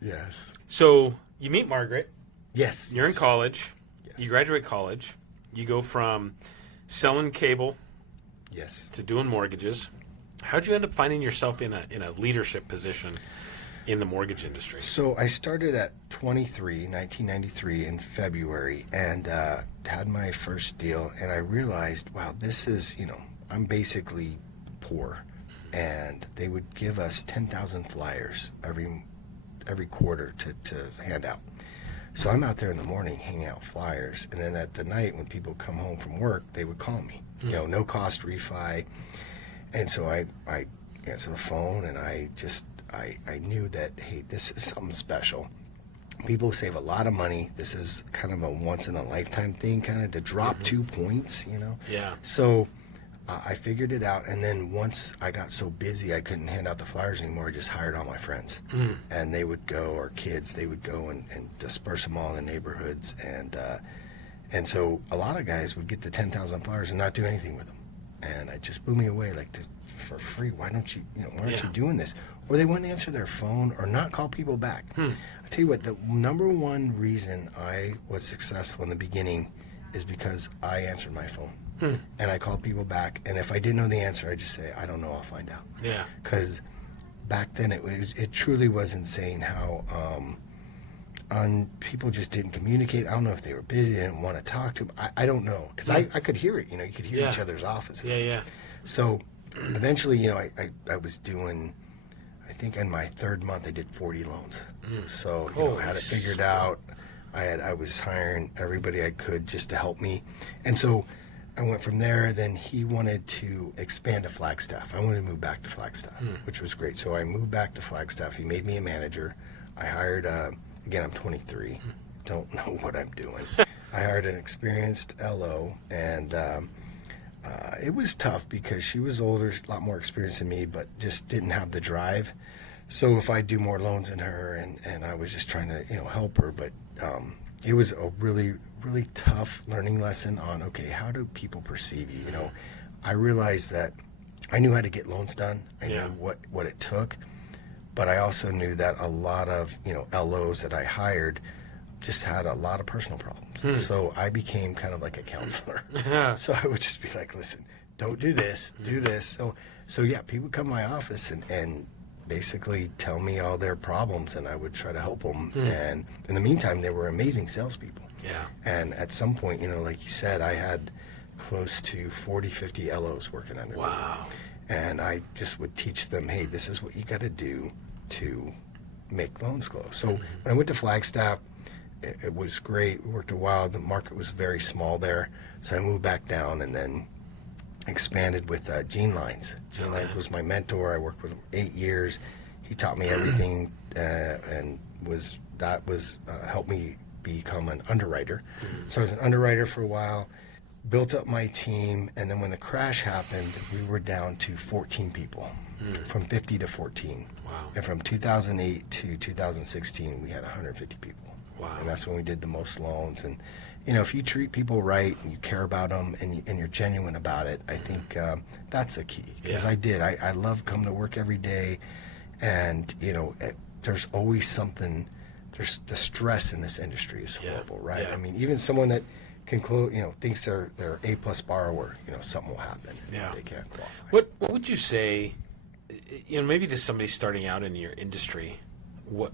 yes. So you meet Margaret. Yes. You're in college. Yes. You graduate college. You go from selling cable. Yes. To doing mortgages. How'd you end up finding yourself in a leadership position in the mortgage industry? So I started at 1993 in February, and had my first deal, and I realized, wow, this is, I'm basically poor, and they would give us 10,000 flyers every quarter to hand out. So I'm out there in the morning handing out flyers, and then at the night when people come home from work, they would call me, no cost refi. And so I answer the phone, and I knew that, hey, this is something special. People save a lot of money. This is kind of a once-in-a-lifetime thing, kind of to drop 2 points, Yeah. So I figured it out, and then once I got so busy I couldn't hand out the flyers anymore, I just hired all my friends. And they would go, or kids, they would go and disperse them all in the neighborhoods. And so a lot of guys would get the 10,000 flyers and not do anything with them. And it just blew me away, like, for free, why aren't you doing this? Or they wouldn't answer their phone or not call people back. I tell you what, the number one reason I was successful in the beginning is because I answered my phone. And I called people back, and if I didn't know the answer, I'd just say, I don't know, I'll find out. Yeah. Because back then it truly was insane how people just didn't communicate. I don't know if they were busy, they didn't want to talk to them. I don't know, because I could hear it. You could hear each other's offices. Yeah. So eventually, I was doing, I think in my third month I did 40 loans. So I had it figured out. I was hiring everybody I could just to help me, and so I went from there. Then he wanted to expand to Flagstaff. I wanted to move back to Flagstaff, which was great. So I moved back to Flagstaff. He made me a manager. I hired again, I'm 23. Don't know what I'm doing. I hired an experienced LO, and it was tough because she was older, a lot more experienced than me, but just didn't have the drive. So if I do more loans than her, and I was just trying to help her, but it was a really, really tough learning lesson on, okay, how do people perceive you? I realized that I knew how to get loans done. I knew what it took. But I also knew that a lot of, LOs that I hired just had a lot of personal problems. So I became kind of like a counselor. So I would just be like, listen, don't do this, do this. So yeah, people would come to my office and basically tell me all their problems, and I would try to help them. And in the meantime, they were amazing salespeople. Yeah. And at some point, like you said, I had close to 40, 50 LOs working under me. Wow. And I just would teach them, hey, this is what you got to do to make loans close. So when I went to Flagstaff, it was great. We worked a while. The market was very small there. So I moved back down and then expanded with Gene Lines. Gene Lines was my mentor. I worked with him 8 years. He taught me everything and helped me become an underwriter. So I was an underwriter for a while, built up my team, and then when the crash happened, we were down to 14 people, from 50 to 14. Wow. And from 2008 to 2016, we had 150 people. Wow. And that's when we did the most loans. And if you treat people right and you care about them and you're genuine about it, I think that's the key. Because I did. I love coming to work every day. And, there's always something. There's the stress in this industry is horrible, right? Yeah. I mean, even someone that can close, thinks they're A+ borrower, something will happen. And they can't qualify. What would you say, maybe to somebody starting out in your industry, what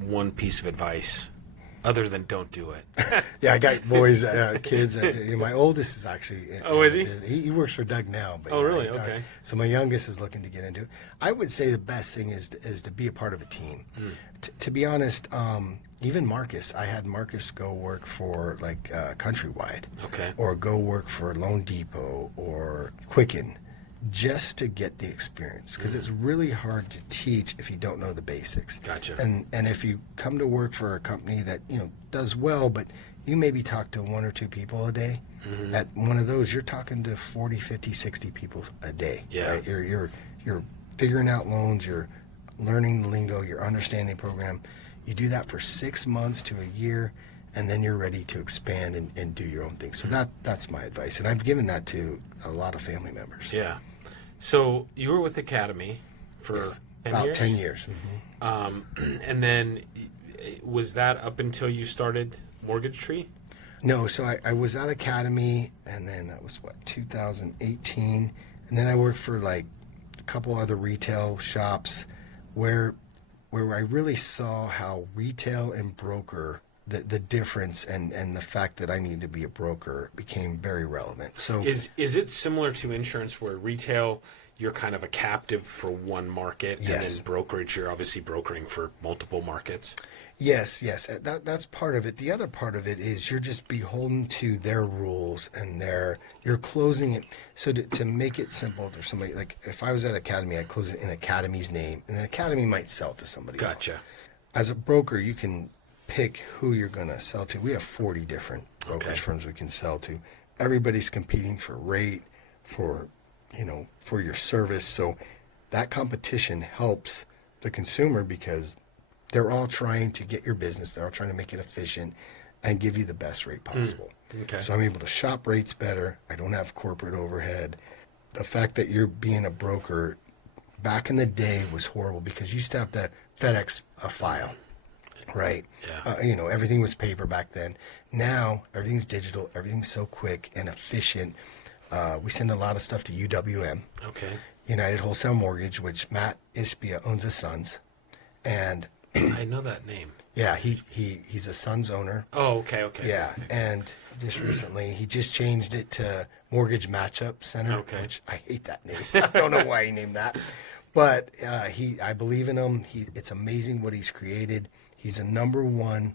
one piece of advice other than don't do it? Yeah, I got boys, kids. My oldest is actually. Oh, is he? He works for Doug now. But, oh, really? Okay. So my youngest is looking to get into it. I would say the best thing is to be a part of a team. To be honest, even Marcus, I had Marcus go work for like Countrywide. Okay. Or go work for Loan Depot or Quicken, just to get the experience, because it's really hard to teach if you don't know the basics. Gotcha. And if you come to work for a company that does well, but you maybe talk to 1 or 2 people a day, at one of those you're talking to 40, 50, 60 people a day. Yeah. Right? You're figuring out loans, you're learning the lingo, you're understanding the program. You do that for 6 months to a year, and then you're ready to expand and do your own thing. So that's my advice, and I've given that to a lot of family members. Yeah. So you were with Academy for 10 about years? 10 years. And then was that up until you started Mortgage Tree? No, so I was at Academy, and then that was 2018, and then I worked for like a couple other retail shops where I really saw how retail and broker, the difference and the fact that I needed to be a broker became very relevant. So is it similar to insurance, where retail you're kind of a captive for one market, Yes. and then brokerage you're obviously brokering for multiple markets? Yes. That's part of it. The other part of it is you're just beholden to their rules and you're closing it. So to make it simple for somebody, like if I was at Academy, I'd close it in Academy's name, and then Academy might sell to somebody else. Gotcha. As a broker, you can pick who you're going to sell to. We have 40 different brokerage firms we can sell to. Everybody's competing for rate, for your service. So that competition helps the consumer, because they're all trying to get your business. They're all trying to make it efficient and give you the best rate possible. Okay. So I'm able to shop rates better. I don't have corporate overhead. The fact that you're being a broker back in the day was horrible, because you used to have to FedEx a file, right? Yeah. Everything was paper back then. Now everything's digital. Everything's so quick and efficient. We send a lot of stuff to UWM. Okay. United Wholesale Mortgage, which Matt Ishbia owns his sons. And I know that name. yeah, he's a Suns owner. Oh, okay. Yeah, Okay. and just recently he just changed it to Mortgage Matchup Center, Okay. which I hate that name. I don't know why he named that, but I believe in him. It's amazing what he's created. He's a #1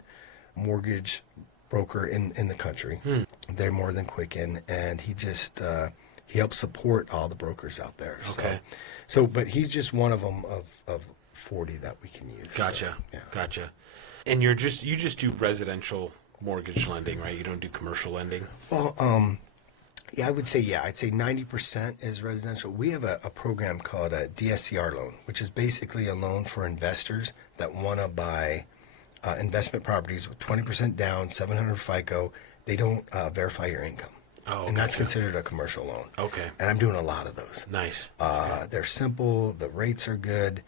mortgage broker in the country. They're more than Quicken, and he just he helps support all the brokers out there. Okay. So but he's just one of them of 40 that we can use. Gotcha. So, yeah. Gotcha. And you just do residential mortgage lending, right? You don't do commercial lending? Well, yeah, I'd say 90% is residential. We have a program called a DSCR loan, which is basically a loan for investors that want to buy investment properties with 20% down, 700 FICO. They don't verify your income. Oh, okay. And that's considered a commercial loan. Okay. And I'm doing a lot of those. Nice. They're simple, the rates are good,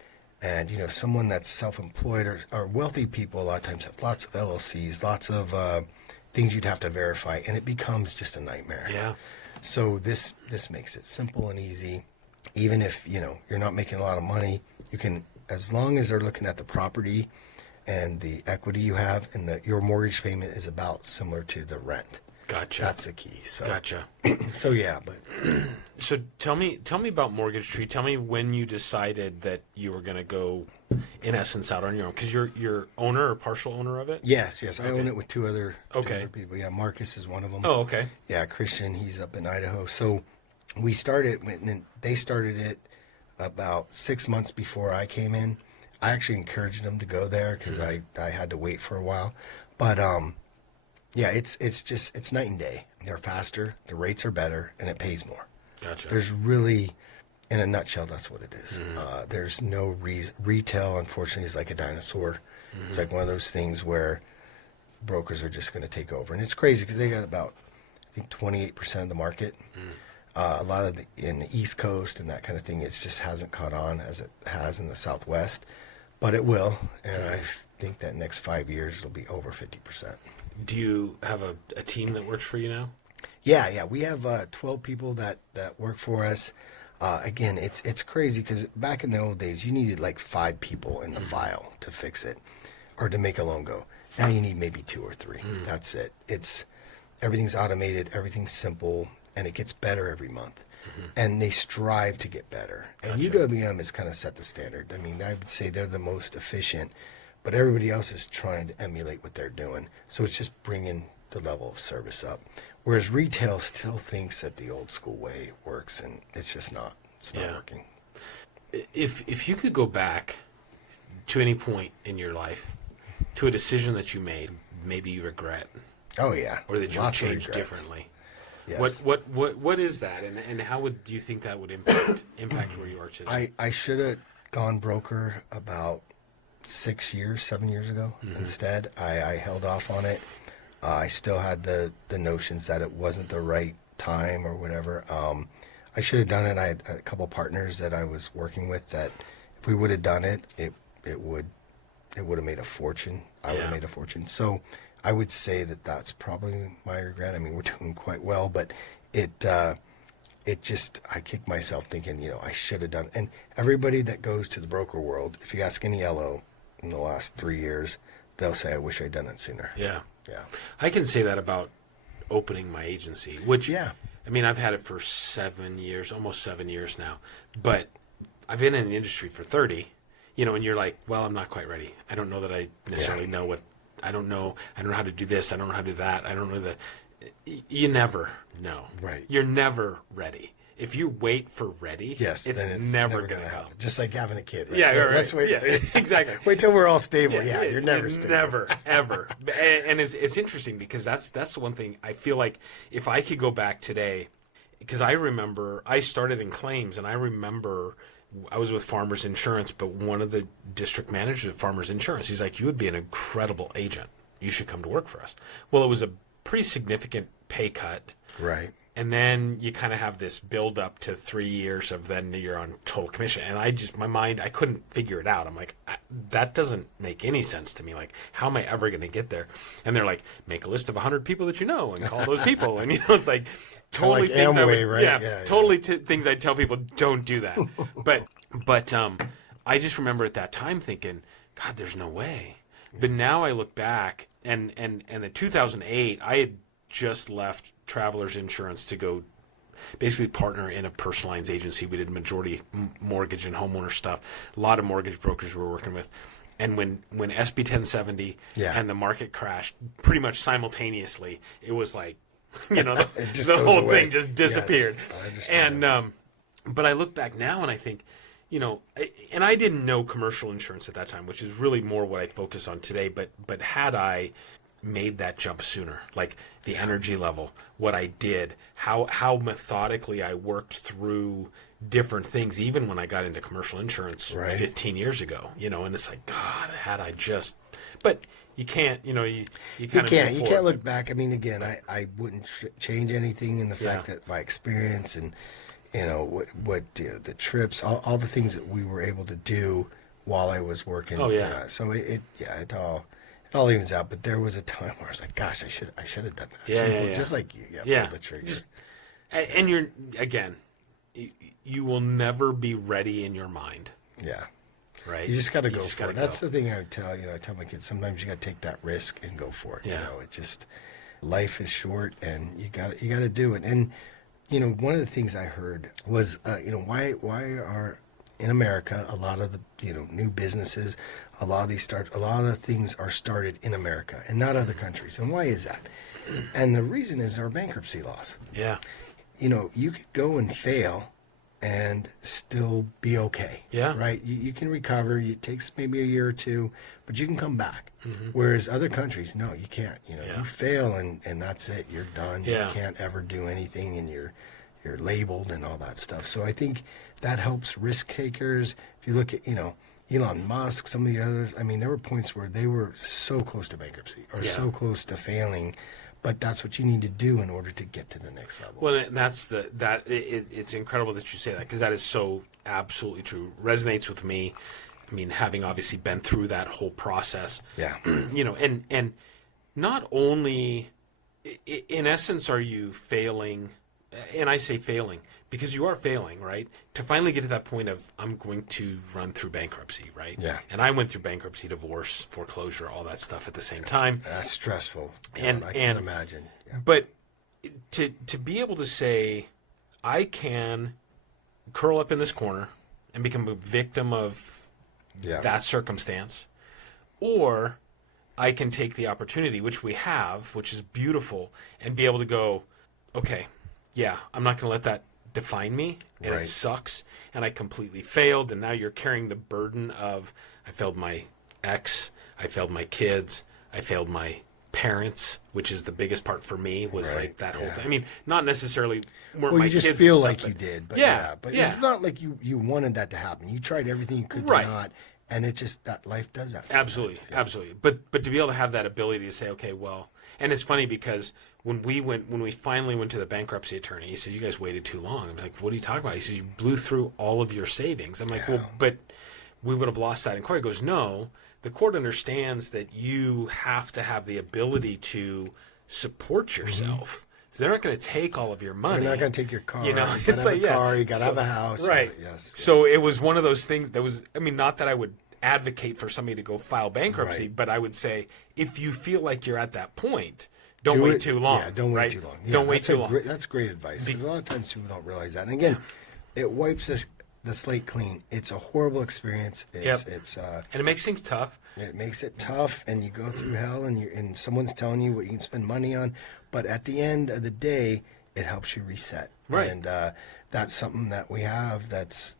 And, someone that's self-employed or wealthy people a lot of times have lots of LLCs, lots of things you'd have to verify, and it becomes just a nightmare. Yeah. So this makes it simple and easy. Even if, you're not making a lot of money, you can, as long as they're looking at the property and the equity you have, and your mortgage payment is about similar to the rent. Gotcha. That's the key. So, Gotcha. So yeah, but So tell me about Mortgage Tree. Tell me when you decided that you were going to go, in essence, out on your own, because you're owner or partial owner of it. yes, I own it with two other people. Yeah, Marcus is one of them. Oh, okay. Yeah, Christian, he's up in Idaho. So we started, and they started it about 6 months before I came in. I actually encouraged them to go there because I had to wait for a while, but yeah, it's night and day. They're faster, the rates are better, and it pays more. Gotcha. There's really, in a nutshell, that's what it is. There's no reason. Retail, unfortunately, is like a dinosaur. It's like one of those things where brokers are just going to take over. And it's crazy because they got about, I think, 28% of the market. A lot of in the East Coast and that kind of thing, it just hasn't caught on as it has in the Southwest. But it will. And I think that next 5 years, it'll be over 50%. Do you have a team that works for you now? Yeah. We have 12 people that work for us. Again, it's crazy because back in the old days, you needed like 5 people in the file to fix it or to make a loan go. Now you need maybe 2 or 3. That's it. Everything's automated, everything's simple, and it gets better every month. And they strive to get better. And UWM has kind of set the standard. I mean, I would say they're the most efficient, but everybody else is trying to emulate what they're doing. So it's just bringing the level of service up. Whereas retail still thinks that the old school way works, and it's just not. It's not working. If you could go back to any point in your life, to a decision that you made, maybe you regret. Oh yeah. Or that you would change differently. Yes. What is that, and how do you think that would impact where you are today? I should have gone broker about 7 years ago. Instead, I held off on it. I still had the notions that it wasn't the right time or whatever. I should have done it. I had a couple partners that I was working with that if we would have done it, it would have made a fortune. I would have made a fortune. So I would say that that's probably my regret. I mean, we're doing quite well, but it just, I kick myself thinking, I should have done. And everybody that goes to the broker world, if you ask any LO in the last 3 years, they'll say, I wish I'd done it sooner. Yeah. Yeah. I can say that about opening my agency, which, I mean, I've had it for 7 years, almost 7 years now, but I've been in the industry for 30, and you're like, well, I'm not quite ready. I don't know that I necessarily know what, I don't know how to do this. I don't know how to do that. I don't know that. You never know. Right. You're never ready. If you wait for ready, it's never going to come. Just like having a kid, right? Yeah, right. Let's wait. Exactly. Wait till we're all stable. You're never stable. Never, ever. And it's interesting because that's the one thing I feel like if I could go back today, because I remember I started in claims, and I remember I was with Farmers Insurance, but one of the district managers of Farmers Insurance, he's like, you would be an incredible agent. You should come to work for us. Well, it was a pretty significant pay cut. Right. And then you kind of have this build up to 3 years of then you're on total commission. And I couldn't figure it out. I'm like, that doesn't make any sense to me. Like, how am I ever going to get there? And they're like, make a list of 100 people that you know and call those people. And, it's like totally like things Amway, I would, right? Totally things I'd tell people, don't do that. But I just remember at that time thinking, God, there's no way. But now I look back and in 2008, I had just left Travelers Insurance to go basically partner in a personal lines agency. We did majority mortgage and homeowner stuff. A lot of mortgage brokers we were working with. And when SB 1070 and the market crashed pretty much simultaneously, it was like, the whole thing just disappeared. Yes, I understand. And but I look back now and I think, and I didn't know commercial insurance at that time, which is really more what I focus on today. But had I made that jump sooner, like the energy level, what I did, how methodically I worked through different things, even when I got into commercial insurance 15 years ago, and it's like, God, had I just, but you can't, you can't look back. I mean, again, I wouldn't change anything in the fact that my experience and, what the trips, all the things that we were able to do while I was working. Oh, yeah. So it all evens out. But there was a time where I was like, gosh, I should have done that. Just like you. Pull the trigger. And you're, again, you will never be ready in your mind. Yeah. Right. You just got to go for it. That's the thing I tell my kids. Sometimes you got to take that risk and go for it. Yeah. It just, life is short, and you got to do it. And one of the things I heard was, why are in America a lot of the new businesses, a lot of the things are started in America and not other countries. And why is that? And the reason is our bankruptcy laws. Yeah. You could go and fail and still be okay. Yeah. Right? You can recover. It takes maybe a year or two, but you can come back. Mm-hmm. Whereas other countries, no, you can't. You fail and that's it. You're done. Yeah. You can't ever do anything, and you're labeled and all that stuff. So I think that helps risk takers. If you look at, Elon Musk, some of the others, I mean, there were points where they were so close to bankruptcy or so close to failing. But that's what you need to do in order to get to the next level. Well, and it's incredible that you say that, because that is so absolutely true. Resonates with me. I mean, having obviously been through that whole process. Yeah. And not only, in essence, are you failing, and I say failing because you are failing, right? To finally get to that point of, I'm going to run through bankruptcy, right? Yeah. And I went through bankruptcy, divorce, foreclosure, all that stuff at the same time. That's stressful. And I can't imagine. Yeah. But to be able to say, I can curl up in this corner and become a victim of that circumstance, or I can take the opportunity, which we have, which is beautiful, and be able to go, okay, I'm not going to let that define me, and it sucks, and I completely failed, and now you're carrying the burden of, I failed my ex, I failed my kids, I failed my parents, which is the biggest part for me, was like that whole thing. I mean, not necessarily weren't my kids. Well, you just feel stuff, like but, you did, but it's not like you wanted that to happen. You tried everything you could to not, and it just, that life does that sometimes. Absolutely. But to be able to have that ability to say, okay, well, and it's funny because when we finally went to the bankruptcy attorney, he said, you guys waited too long. I was like, what are you talking about? He said, you blew through all of your savings. I'm like, well, but we would have lost that in court. He goes, no, the court understands that you have to have the ability to support yourself. Mm-hmm. So they're not going to take all of your money. They're not going to take your car. You know, it's like, car, you got to have a house. Right. Yes. So it was one of those things that was, I mean, not that I would advocate for somebody to go file bankruptcy, but I would say, if you feel like you're at that point, don't wait too long. Yeah, don't wait too long. Yeah, don't wait too long. That's great advice, because a lot of times people don't realize that. And again, it wipes the slate clean. It's a horrible experience. It's and it makes things tough. It makes it tough, and you go through hell, and someone's telling you what you can spend money on. But at the end of the day, it helps you reset. Right. And that's something that we have that's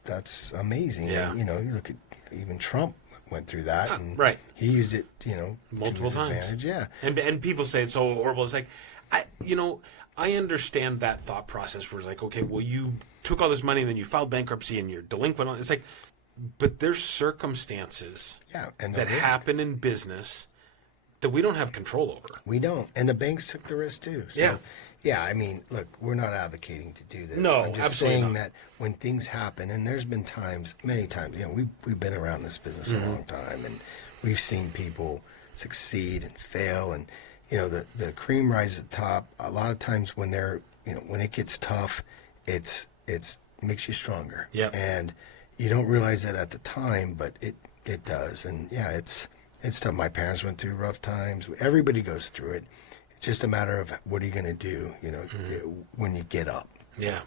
amazing. Yeah. And, you look at even Trump went through that, and he used it, multiple to his times. advantage. Yeah. And people say it's so horrible. It's like, I understand that thought process where it's like, okay, well, you took all this money and then you filed bankruptcy and you're delinquent. It's like, but there's circumstances that happen in business that we don't have control over. We don't. And the banks took the risk too. So, I mean, look, we're not advocating to do this. No, I'm just absolutely saying not. that when things happen, and there's been many times, we've been around this business a long time, and we've seen people succeed and fail, and the cream rises to the top. A lot of times when when it gets tough, it's makes you stronger. Yeah. And you don't realize that at the time, but it does. And it's tough. My parents went through rough times. Everybody goes through it. It's just a matter of what are you going to do, when you get up. Yeah.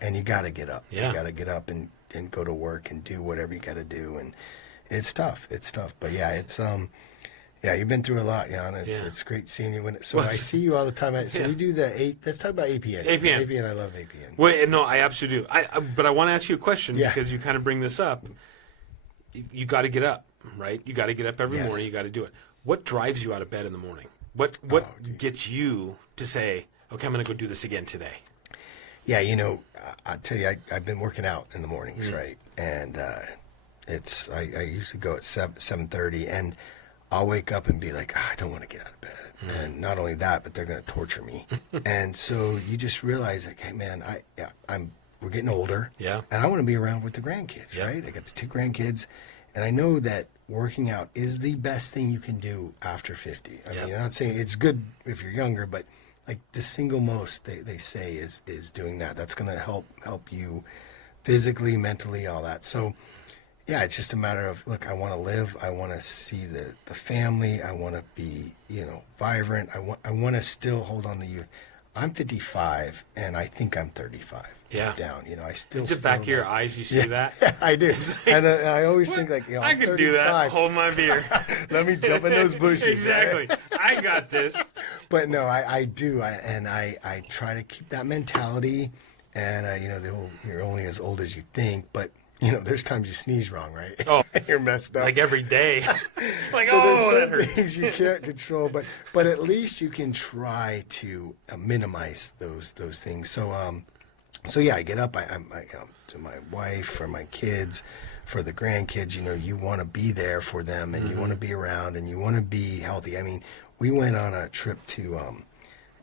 And you got to get up. Yeah. You got to get up and go to work and do whatever you got to do. And it's tough. But it's you've been through a lot, Jan. It's great seeing you. I see you all the time. We do let's talk about APN. APN, I love APN. Well, no, I absolutely do. But I want to ask you a question because you kind of bring this up. You got to get up, right? You got to get up every morning. You got to do it. What drives you out of bed in the morning? What gets you to say, okay, I'm going to go do this again today? Yeah, I'll tell you, I've been working out in the mornings, right? And I usually go at 7:30, and I'll wake up and be like, I don't want to get out of bed. And not only that, but they're going to torture me. And so you just realize, like, hey, man, we're getting older. Yeah. And I want to be around with the grandkids, right? I got the 2 grandkids. And I know that working out is the best thing you can do after 50. I mean, I'm not saying it's good if you're younger, but like the single most they say is doing that. That's going to help you physically, mentally, all that. So yeah, it's just a matter of, look, I want to live. I want to see the family. I want to be, vibrant. I want to still hold on to youth. I'm 55 and I think I'm 35. Yeah. Down. I still Is it back of your eyes? You see that? Yeah, I do. And I always think like, I could do that. Hold my beer. Let me jump in those bushes. Exactly. Right? I got this. But no, I do. I try to keep that mentality. And, you're only as old as you think. But, there's times you sneeze wrong, right? Oh. You're messed up. Like every day. Like, so there's that some hurt. things you can't control. But at least you can try to minimize those things. So yeah, I get up. I to my wife, for my kids, for the grandkids. You want to be there for them, and you want to be around, and you want to be healthy. I mean, we went on a trip to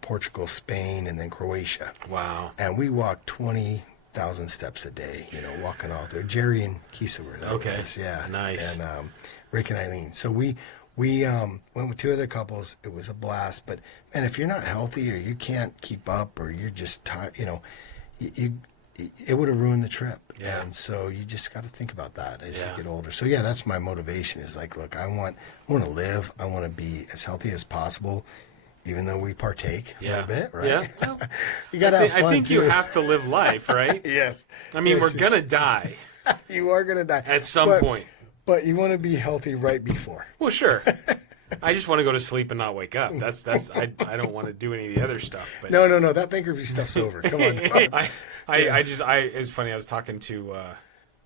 Portugal, Spain, and then Croatia. Wow! And we walked 20,000 steps a day. Walking all there. Jerry and Kisa were there. Okay. Yeah. Nice. And Rick and Eileen. So we went with two other couples. It was a blast. But man, if you're not healthy or you can't keep up or you're just tired, it would have ruined the trip. Yeah. And so you just got to think about that as you get older. So yeah, that's my motivation is like, look, I want to live. I want to be as healthy as possible, even though we partake a little bit, right? Yeah. Well, you got to have fun I think too. you have to live life, right? Yes. I mean, Yes, we're going to die You are going to die. at some point. But you want to be healthy right before. Well, sure. I just want to go to sleep and not wake up. That's I don't want to do any of the other stuff. But No, that bankruptcy stuff's over. Come on. it's funny. I was talking to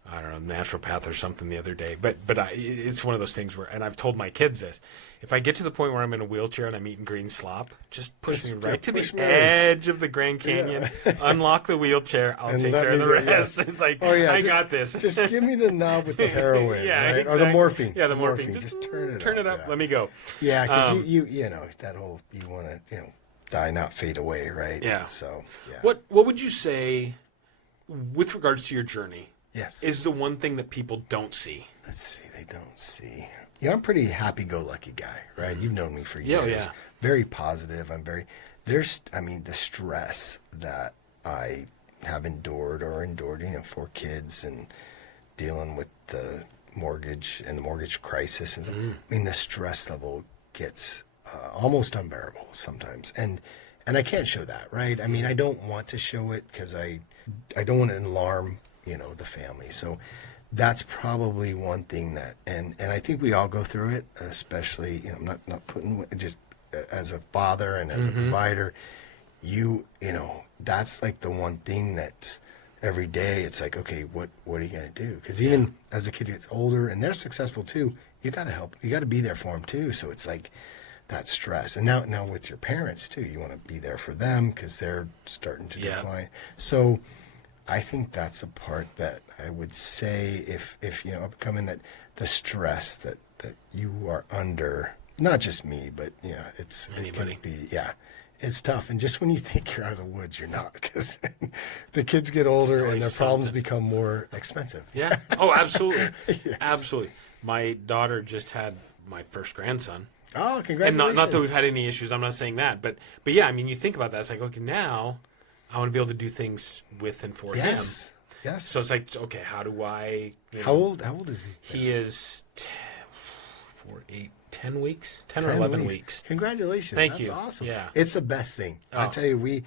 I don't know, naturopath or something the other day. But it's one of those things where, and I've told my kids this: if I get to the point where I'm in a wheelchair and I'm eating green slop, just push me right to the edge of the Grand Canyon, unlock the wheelchair, I'll take care of the rest. It's like, I got this. Just give me the knob with the heroin, right? Exactly. Or the morphine. Yeah, the morphine. Just turn it up. Yeah. Let me go. Yeah, because you that whole, you want to die, not fade away, right? Yeah. So yeah. What would you say with regards to your journey? Yes. Is the one thing that people don't see? Let's see. They don't see. Yeah, I'm a pretty happy-go-lucky guy, right? You've known me for years. Yeah. Very positive. The stress that I have endured, 4 kids and dealing with the mortgage and the mortgage crisis. And the stress level gets almost unbearable sometimes. And I can't show that, right? I mean, I don't want to show it because I don't want to alarm the family. So that's probably one thing that, and I think we all go through it, especially, I'm not putting, just as a father and as a provider, that's like the one thing that's every day, it's like, okay, what are you going to do? Because even as a kid gets older and they're successful too, you got to help, you got to be there for them too. So it's like that stress. And now with your parents too, you want to be there for them because they're starting to decline. So I think that's a part that I would say if upcoming, that the stress that you are under, not just me, but it's anybody. It can be, it's tough. And just when you think you're out of the woods, you're not, because the kids get older and their problems become more expensive. Yeah. Oh, absolutely. Yes. Absolutely. My daughter just had my first grandson. Oh, congratulations. And not that we've had any issues. I'm not saying that, but yeah, I mean, you think about that. It's like, okay, now I want to be able to do things with and for him. Yes. So it's like, okay, how do I? How old is he? He is 10 weeks, 10 or 11 weeks. Congratulations. Thank That's you. awesome. Yeah. It's the best thing. I tell you, he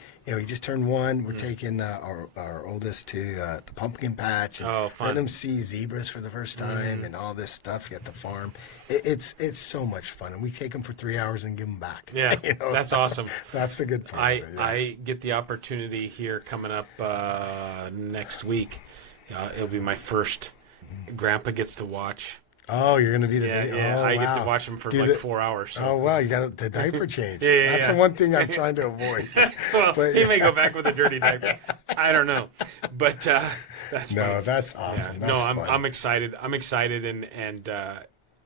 just turned 1. We're taking our oldest to the pumpkin patch. And fun. letting him see zebras for the first time and all this stuff at the farm. It's so much fun. And we take him for 3 hours and give him back. Yeah, that's awesome. That's the good part. I get the opportunity here coming up next week. It'll be my first. Grandpa gets to watch. Oh, you're going to be the I get to watch him for 4 hours. So. Oh, wow. You got the diaper change. That's the one thing I'm trying to avoid. Well, he may go back with a dirty diaper. I don't know. But that's funny. No, that's awesome. Yeah. That's I'm excited. I'm excited, and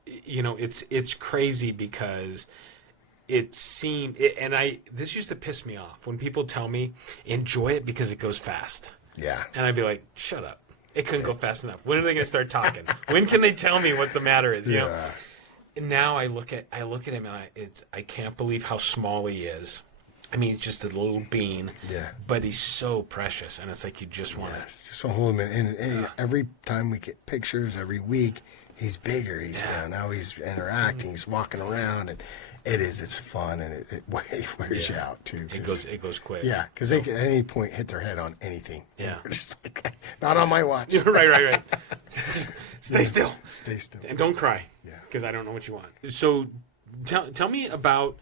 it's crazy because it seemed, and this used to piss me off when people tell me, enjoy it because it goes fast. Yeah. And I'd be like, shut up. It couldn't go fast enough. When are they going to start talking? When can they tell me what the matter is? You know? And now I look at him and I can't believe how small he is. I mean, he's just a little bean. Yeah. But he's so precious, and it's like you just want to. Just want to hold him in. And every time we get pictures, every week, he's bigger. He's now he's interacting. He's walking around, and it's fun, and it wears you out too. It goes quick. Yeah, because they can at any point hit their head on anything. Yeah. We're just like, not on my watch. right. Just stay still. Stay still. And don't cry. Yeah. Because I don't know what you want. So tell me about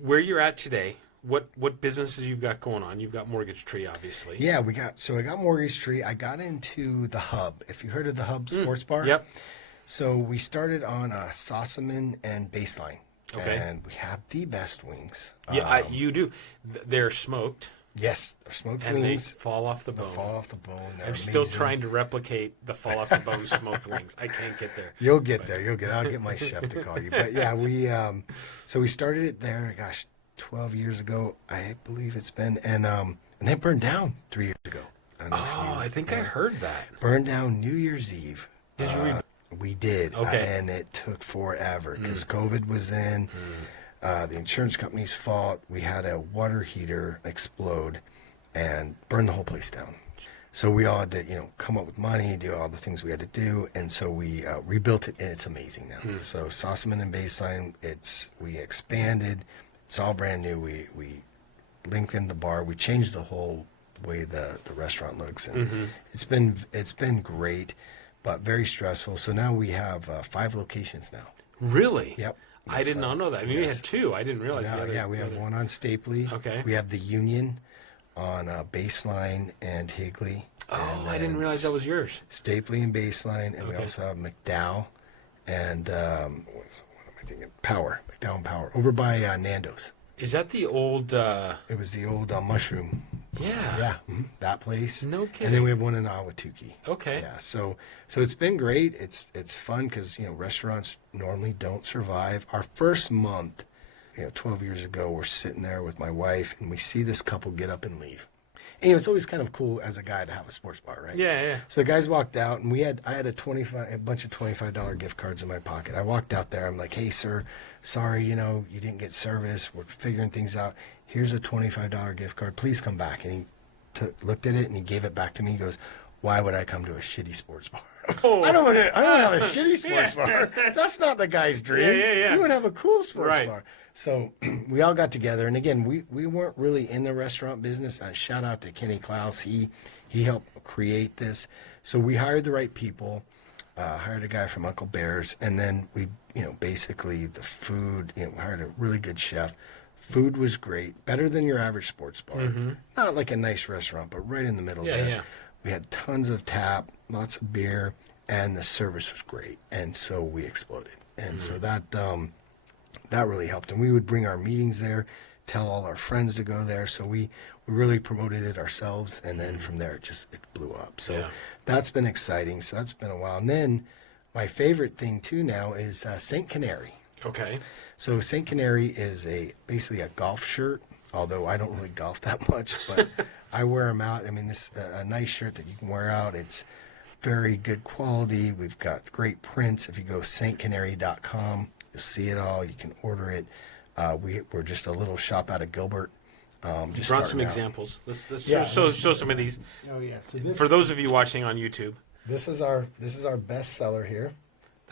where you're at today. What businesses you've got going on? You've got Mortgage Tree, obviously. Yeah, I got Mortgage Tree. I got into the Hub. If you heard of the Hub Sports Bar. Yep. So we started on Sossaman and Baseline. Okay. And we have the best wings. Yeah, you do. They're smoked. Yes, they're smoked and wings. They fall off the bone. I'm still trying to replicate the fall off the bone smoked wings. I can't get there. You'll get there. I'll get my chef to call you. But yeah, we started it there. Gosh, 12 years ago, I believe it's been, and then burned down 3 years ago. I think I heard that. Burned down New Year's Eve. Did you? We did. Okay. And it took forever because COVID was in. The insurance company's fault. We had a water heater explode and burn the whole place down. So we all had to, come up with money, do all the things we had to do, and so we rebuilt it, and it's amazing now. So Sossaman and Baseline, we expanded. It's all brand new. We lengthened the bar. We changed the whole way the restaurant looks, and it's been great, but very stressful. So now we have 5 locations now. Really? Yep. I did not know that. I mean, you had 2. I didn't realize the other. Yeah, we have one on Stapley. Okay. We have the Union on Baseline and Higley. Oh, I didn't realize that was yours. Stapley and Baseline, and we also have McDowell and what am I thinking? McDowell and Power over by Nando's. Is that the old? It was the old Mushroom. Yeah. Yeah, that place. No kidding. And then we have one in Ahwatukee. Okay. Yeah, so it's been great. It's fun because restaurants normally don't survive. Our first month, 12 years ago, we're sitting there with my wife, and we see this couple get up and leave. And it's always kind of cool as a guy to have a sports bar, right? Yeah. So the guys walked out, and I had a bunch of $25 gift cards in my pocket. I walked out there. I'm like, "Hey, sir, sorry, you didn't get service. We're figuring things out. Here's a $25 gift card. Please come back." And he looked at it, and he gave it back to me. He goes, "Why would I come to a shitty sports bar?" I don't want to have a shitty sports bar. That's not the guy's dream. Yeah. You want to have a cool sports bar. So we all got together, and again, we weren't really in the restaurant business. Shout out to Kenny Klaus. He helped create this. So we hired the right people, hired a guy from Uncle Bear's, and then we, basically the food, we hired a really good chef. Food was great, better than your average sports bar. Not like a nice restaurant, but right in the middle there. Yeah. We had tons of tap, lots of beer, and the service was great. And so we exploded. And so that really helped. And we would bring our meetings there, tell all our friends to go there. So we really promoted it ourselves. And then from there, it blew up. So that's been exciting. So that's been a while. And then my favorite thing, too, now is St. Canary. Okay. So St. Canary is basically a golf shirt, although I don't really golf that much, but I wear them out. I mean, this a nice shirt that you can wear out. It's very good quality. We've got great prints. If you go stcanary.com, you'll see it all. You can order it. We're just a little shop out of Gilbert. Just brought some examples. Let's show some of these. Oh yeah. So for those of you watching on YouTube, this is our best seller here.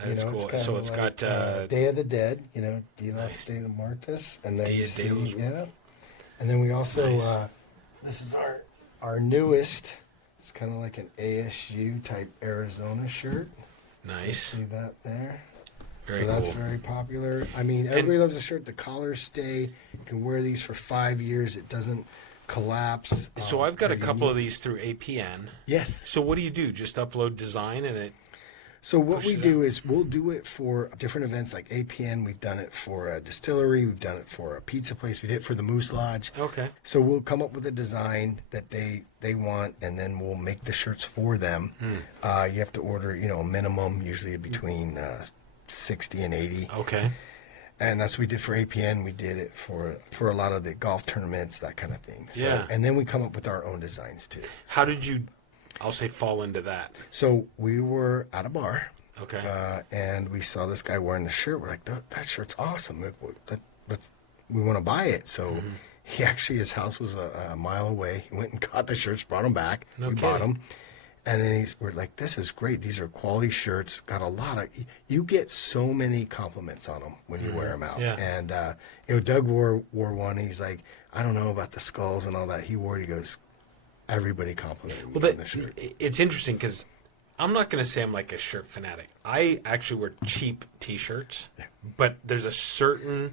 That's cool. So it's got Day of the Dead. Dios de Muertos, and then Dia de los... and then we also this is our newest. It's kind of like an ASU type Arizona shirt. Nice. You see that there? Very that's cool. Very popular. I mean, everybody loves a shirt. The collars stay. You can wear these for 5 years. It doesn't collapse. So I've got a couple of these through APN. Yes. So what do you do? Just upload design and it... So what we do is we'll do it for different events like APN. We've done it for a distillery. We've done it for a pizza place. We did it for the Moose Lodge. Okay. So we'll come up with a design that they want, and then we'll make the shirts for them. You have to order, a minimum, usually between 60 and 80. Okay. And that's what we did for APN. We did it for a lot of the golf tournaments, that kind of thing. So, yeah. And then we come up with our own designs too. How did you I'll say fall into that? So we were at a bar. Okay. And we saw this guy wearing the shirt. We're like, that shirt's awesome. We want to buy it. So he actually, his house was a mile away. He went and got the shirts, brought them back. We bought them. And then we're like, this is great. These are quality shirts. Got a lot of, you get so many compliments on them when you wear them out. Yeah. And, Doug wore one. He's like, I don't know about the skulls and all that. He wore it. He goes, everybody complimented me on the shirt. It's interesting because I'm not going to say I'm like a shirt fanatic. I actually wear cheap T-shirts, but there's a certain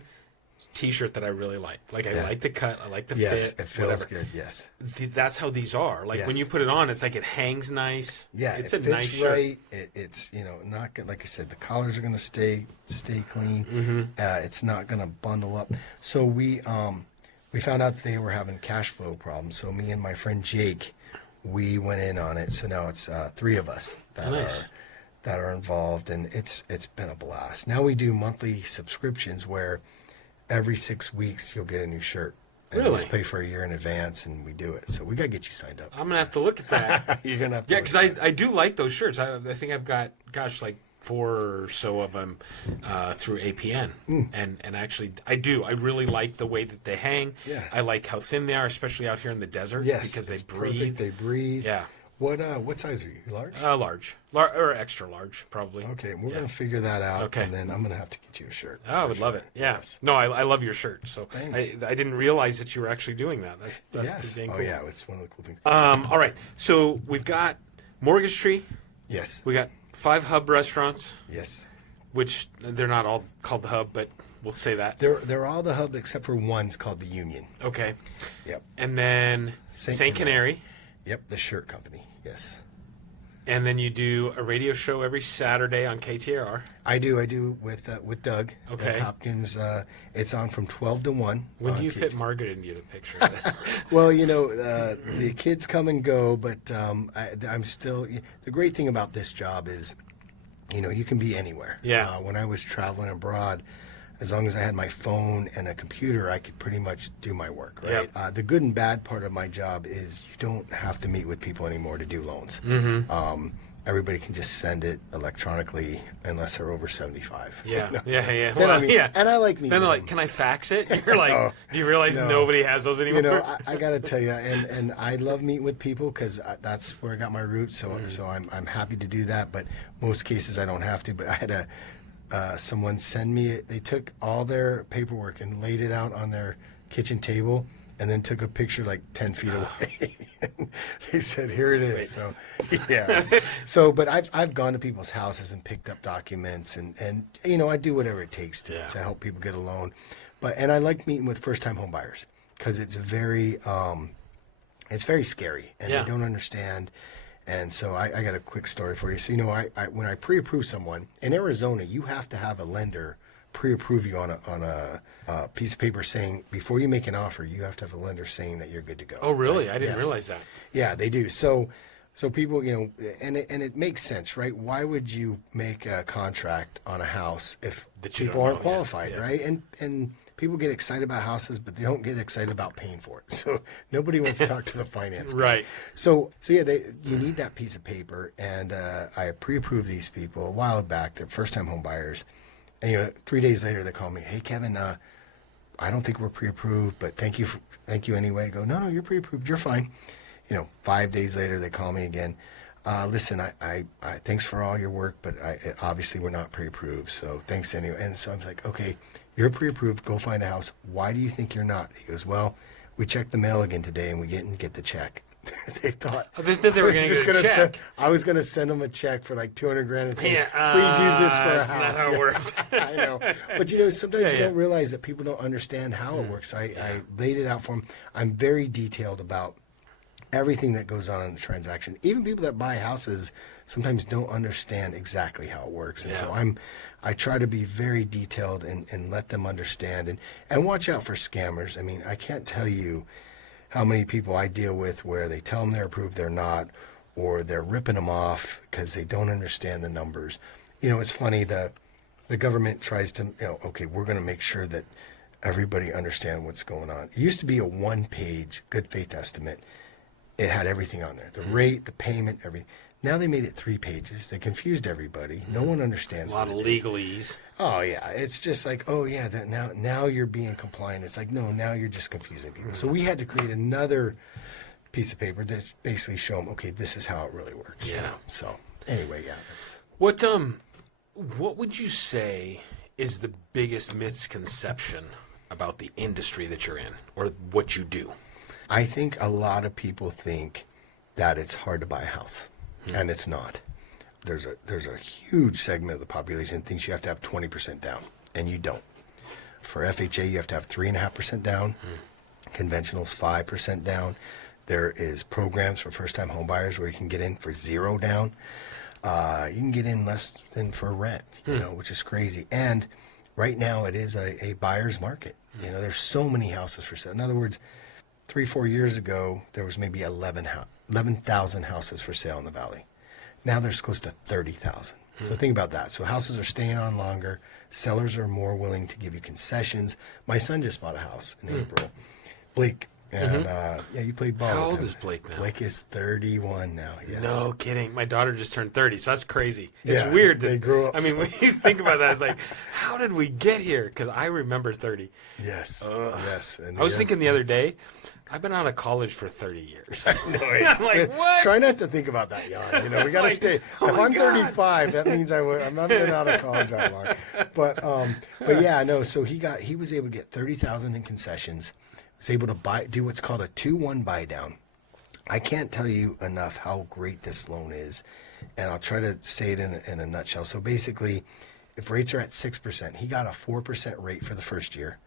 T-shirt that I really like. Like, I like the cut, I like the yes, fit. It feels whatever. good, yes. That's how these are. Like, when you put it on, it's like it hangs nice. Yeah, it's it a fits nice shirt. right. It's, not good. Like I said, the collars are going to stay clean. It's not going to bundle up. So we found out they were having cash flow problems. So me and my friend Jake, we went in on it. So now it's 3 of us that are involved, and it's been a blast. Now we do monthly subscriptions where every 6 weeks you'll get a new shirt. And Really? we just pay for a year in advance, and we do it. So we got to get you signed up. I'm going to have to look at that. You're going to have to. Yeah, because I do like those shirts. I think I've got, like 4 or so of them through APN. And actually, I do. I really like the way that they hang. Yeah. I like how thin they are, especially out here in the desert. Yes, because it's they breathe. perfect. They breathe. Yeah. What size are you? Large? Large. Or extra large, probably. Okay, we're going to figure that out, Okay. and then I'm going to have to get you a shirt. Oh, I would love it. Yeah. Yes. No, I love your shirt. So Thanks. I didn't realize that you were actually doing that. That's Yes. pretty dang Oh, cool. yeah, it's one of the cool things. All right. So we've got Mortgage Tree. Yes. We got 5 hub restaurants, Yes. which they're not all called the hub, but we'll say that. They're all the hub except for one's called the Union. Okay. Yep. And then St. Canary. Yep, the shirt company. Yes. And then you do a radio show every Saturday on KTRR. I do with Doug. Okay. Doug Hopkins. It's on from 12 to 1. When do you fit Margaret into the picture? Well, the kids come and go, but I'm still. The great thing about this job is, you can be anywhere. Yeah. When I was traveling abroad, as long as I had my phone and a computer, I could pretty much do my work, right? Yep. The good and bad part of my job is you don't have to meet with people anymore to do loans. Everybody can just send it electronically unless they're over 75. Yeah. Yeah. Well, yeah. And I like meeting Then they're them. like, "Can I fax it?" You're like, "Do you realize no. nobody has those anymore?" I got to tell you, and I love meeting with people because that's where I got my roots. So I'm happy to do that. But most cases I don't have to. But I had someone send me. They took all their paperwork and laid it out on their kitchen table, and then took a picture like 10 feet away. They said, "Here it is." So, yeah. But I've gone to people's houses and picked up documents, and I do whatever it takes to help people get a loan. And I like meeting with first-time home buyers because it's very scary, and they don't understand. And so I got a quick story for you. So, when I pre-approve someone in Arizona, you have to have a lender pre-approve you on a piece of paper saying before you make an offer, you have to have a lender saying that you're good to go. Oh, really? Right? I didn't realize that. Yeah, they do. So people, and it makes sense, right? Why would you make a contract on a house if people aren't qualified, right? And people get excited about houses, but they don't get excited about paying for it. So nobody wants to talk to the finance guy. Right. So you need that piece of paper, and I pre-approved these people a while back. They're first-time home buyers, and 3 days later they call me, "Hey Kevin, I don't think we're pre-approved, but thank you anyway." I go, no, you're pre-approved, you're fine. 5 days later they call me again. Listen, I thanks for all your work, but obviously we're not pre-approved, so thanks anyway. And so I'm like, okay, you're pre-approved, go find a house. Why do you think you're not? He goes, well, we checked the mail again today and we didn't get the check. They thought they were going to get a check. I was going to send them a check for like $200,000 and say, please use this for a house. That's not how it works. I know. But sometimes you don't realize that people don't understand how it works. I laid it out for them. I'm very detailed about everything that goes on in the transaction. Even people that buy houses sometimes don't understand exactly how it works. And so I try to be very detailed and let them understand and watch out for scammers. I mean, I can't tell you how many people I deal with where they tell them they're approved, they're not, or they're ripping them off because they don't understand the numbers. It's funny, the government tries to, okay, we're going to make sure that everybody understand what's going on. It used to be a one-page good faith estimate. It had everything on there. The rate, the payment, everything. Now they made it 3 pages. They confused everybody. No one understands. A lot of legalese. Oh yeah, it's just like, oh yeah, that now you're being compliant. It's like, no, now you're just confusing people. So we had to create another piece of paper that's basically show them, okay, this is how it really works. Yeah. So anyway, yeah. That's... What would you say is the biggest misconception about the industry that you're in or what you do? I think a lot of people think that it's hard to buy a house, and it's not. There's a huge segment of the population that thinks you have to have 20% down, and you don't. For FHA, you have to have 3.5% down. Conventional's 5% down. There is programs for first-time home buyers where you can get in for 0 down. You can get in less than for rent, which is crazy. And right now, it is a buyer's market. There's so many houses for sale. In other words, 3-4 years ago, there was maybe 11,000 houses for sale in the valley. Now there's close to 30,000. So think about that. So houses are staying on longer. Sellers are more willing to give you concessions. My son just bought a house in April. Blake. And you played ball with him. How old is Blake now? Blake is 31 now. Yes. No kidding. My daughter just turned 30, so that's crazy. It's weird that they grew up. I mean, when you think about that, it's like, how did we get here? Because I remember 30. Yes. Yes. And I was thinking the other day, I've been out of college for 30 years. I'm like, what? Try not to think about that, Jan. We got to stay. If I'm 35, that means I'm not been out of college that long. But yeah, no. So he was able to get 30,000 in concessions. Was able to do what's called a 2-1 buy down. I can't tell you enough how great this loan is, and I'll try to say it in a nutshell. So basically, if rates are at 6%, he got a 4% rate for the first year,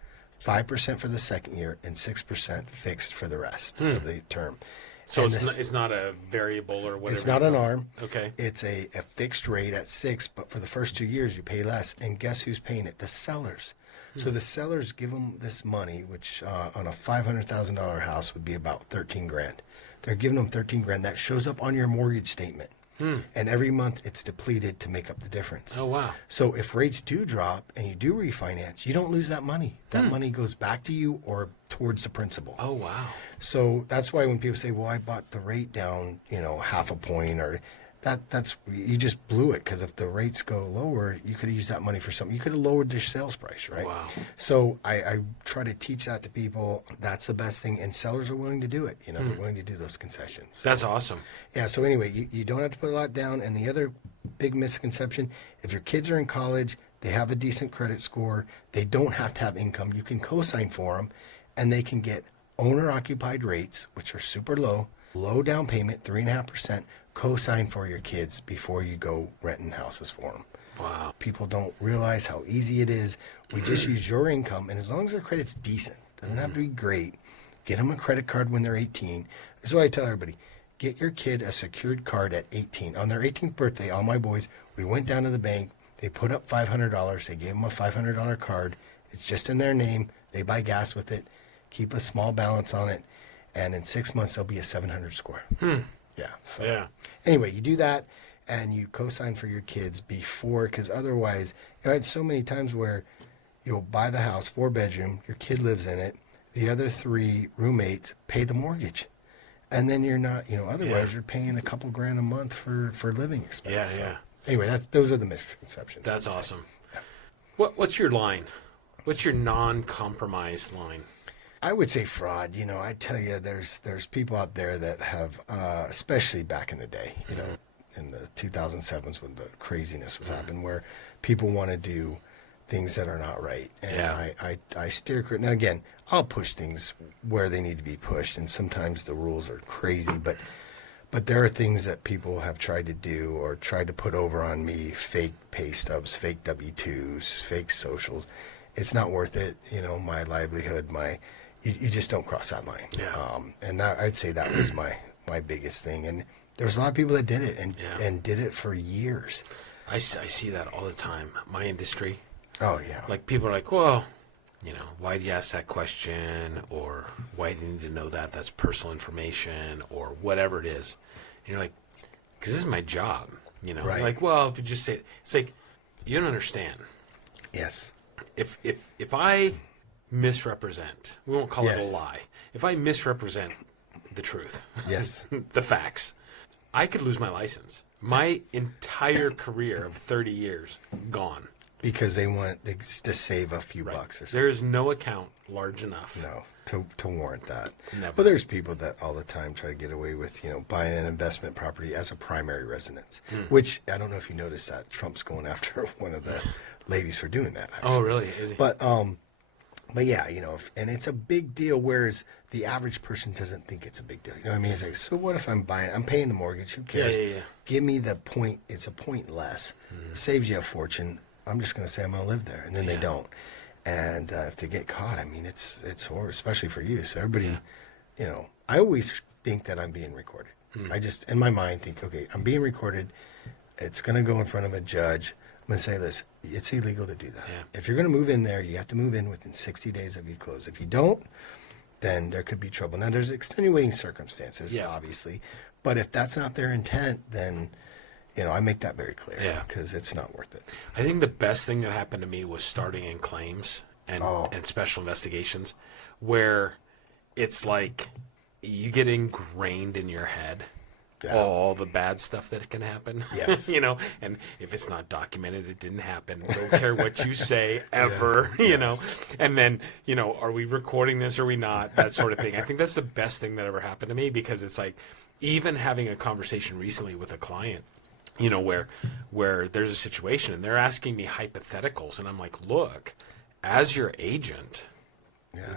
5% for the second year, and 6% fixed for the rest of the term. So it's not a variable or whatever. It's not an ARM. Okay. It's a fixed rate at 6, but for the first 2 years you pay less. And guess who's paying it? The sellers. So the sellers give them this money, which on a $500,000 house would be about $13,000. They're giving them $13,000. That shows up on your mortgage statement. And every month it's depleted to make up the difference. Oh, wow. So if rates do drop and you do refinance, you don't lose that money. That money goes back to you or towards the principal. Oh, wow. So that's why when people say, well, I bought the rate down, half a point, or that's you just blew it, because if the rates go lower, you could have used that money for something. You could have lowered their sales price, right? Wow. So I try to teach that to people. That's the best thing, and sellers are willing to do it. They're willing to do those concessions. So, that's awesome. Yeah. So anyway, you don't have to put a lot down. And the other big misconception: if your kids are in college, they have a decent credit score, they don't have to have income. You can co-sign for them, and they can get owner-occupied rates, which are super low down payment, 3.5%. Co-sign for your kids before you go renting houses for them. Wow. People don't realize how easy it is. We just use your income, and as long as their credit's decent, doesn't have to be great, get them a credit card when they're 18. This is what I tell everybody. Get your kid a secured card at 18. On their 18th birthday, all my boys, we went down to the bank. They put up $500. They gave them a $500 card. It's just in their name. They buy gas with it, keep a small balance on it, and in 6 months, they'll be a 700 score. Yeah. So Yeah. Anyway, you do that, and you co-sign for your kids before, because otherwise, I had so many times where you'll buy the house, 4-bedroom, your kid lives in it, the other 3 roommates pay the mortgage, and then you're not, otherwise you're paying a couple grand a month for living expense. Yeah. Anyway, those are the misconceptions. That's awesome. What's your line? What's your non-compromise line? I would say fraud. I tell you, there's people out there that have, especially back in the day, in the 2007s when the craziness was happening, where people want to do things that are not right. And I steer clear. Now, again, I'll push things where they need to be pushed, and sometimes the rules are crazy, but there are things that people have tried to do or tried to put over on me, fake pay stubs, fake W-2s, fake socials. It's not worth it. My livelihood, you just don't cross that line. Yeah. And I'd say that was my biggest thing. And there's a lot of people that did it and did it for years. I see that all the time. My industry. Oh, yeah. Like, people are like, well, why do you ask that question? Or why do you need to know that? That's personal information, or whatever it is. And you're like, because this is my job. Right. You're like, well, if you just say, it's like, you don't understand. Yes. If I misrepresent, we won't call it a lie. If I misrepresent the truth. Yes. The facts. I could lose my license. My entire career of 30 years, gone. Because they want to save a few bucks or something. There is no account large enough. No, to warrant that. Never. Well, there's people that all the time try to get away with, buying an investment property as a primary residence, which I don't know if you noticed that Trump's going after one of the ladies for doing that. Actually. Oh, really? Is he? But yeah, and it's a big deal, whereas the average person doesn't think it's a big deal. You know what I mean? It's like, so what if I'm paying the mortgage? Who cares? Yeah. Give me the point. It's a point less. Saves you a fortune. I'm just going to say I'm going to live there. And then they don't. And if they get caught, I mean, it's horrible, especially for you. So everybody, I always think that I'm being recorded. I just, in my mind, think, okay, I'm being recorded. It's going to go in front of a judge. I'm going to say this. It's illegal to do that. Yeah. If you're going to move in there, you have to move in within 60 days of you close. If you don't, then there could be trouble. Now, there's extenuating circumstances, obviously. But if that's not their intent, then, I make that very clear because it's not worth it. I think the best thing that happened to me was starting in claims and special investigations, where it's like you get ingrained in your head all the bad stuff that can happen. Yes. And if it's not documented, it didn't happen. Don't care what you say ever, And then, are we recording this or are we not? That sort of thing. I think that's the best thing that ever happened to me, because it's like, even having a conversation recently with a client, where there's a situation and they're asking me hypotheticals, and I'm like, look, as your agent,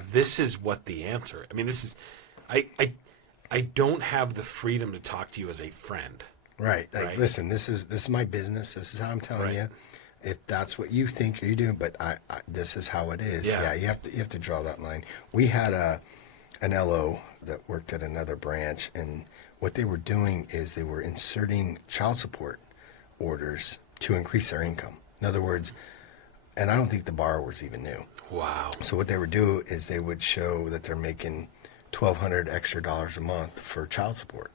this is what the answer. I mean, this is, I don't have the freedom to talk to you as a friend. Right. Like, listen, this is my business. This is how I'm telling you. If that's what you think you're doing, but I this is how it is. Yeah. You have to draw that line. We had an LO that worked at another branch, and what they were doing is they were inserting child support orders to increase their income. In other words, and I don't think the borrowers even knew. Wow. So what they would do is they would show that they're making $1,200 extra a month for child support.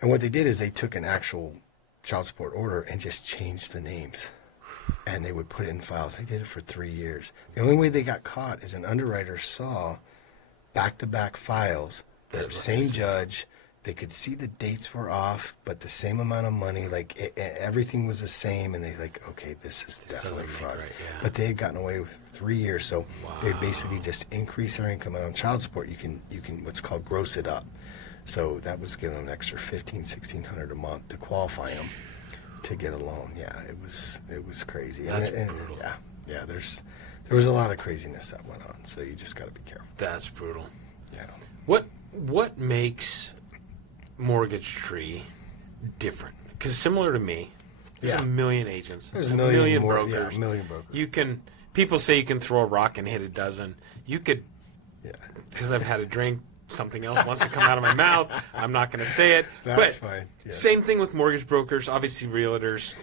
And what they did is they took an actual child support order and just changed the names. And they would put it in files. They did it for 3 years. The only way they got caught is an underwriter saw back-to-back files, the same judge. They could see the dates were off, but the same amount of money, everything was the same. And they okay, this is definitely fraud. Right, But they had gotten away with 3 years. So they basically just increase their income. And on child support, you can what's called gross it up. So that was giving them an extra $1,500-$1,600 a month to qualify them to get a loan. Yeah, it was crazy. That's brutal. Yeah. There was a lot of craziness that went on. So you just got to be careful. That's brutal. Yeah. What makes Mortgage Tree different? Because similar to me, there's a million agents. There's a million brokers. Yeah, a million brokers. People say you can throw a rock and hit a dozen. You could, because I've had a drink, something else wants to come out of my mouth. I'm not going to say it. That's fine. Yeah. Same thing with mortgage brokers, obviously realtors,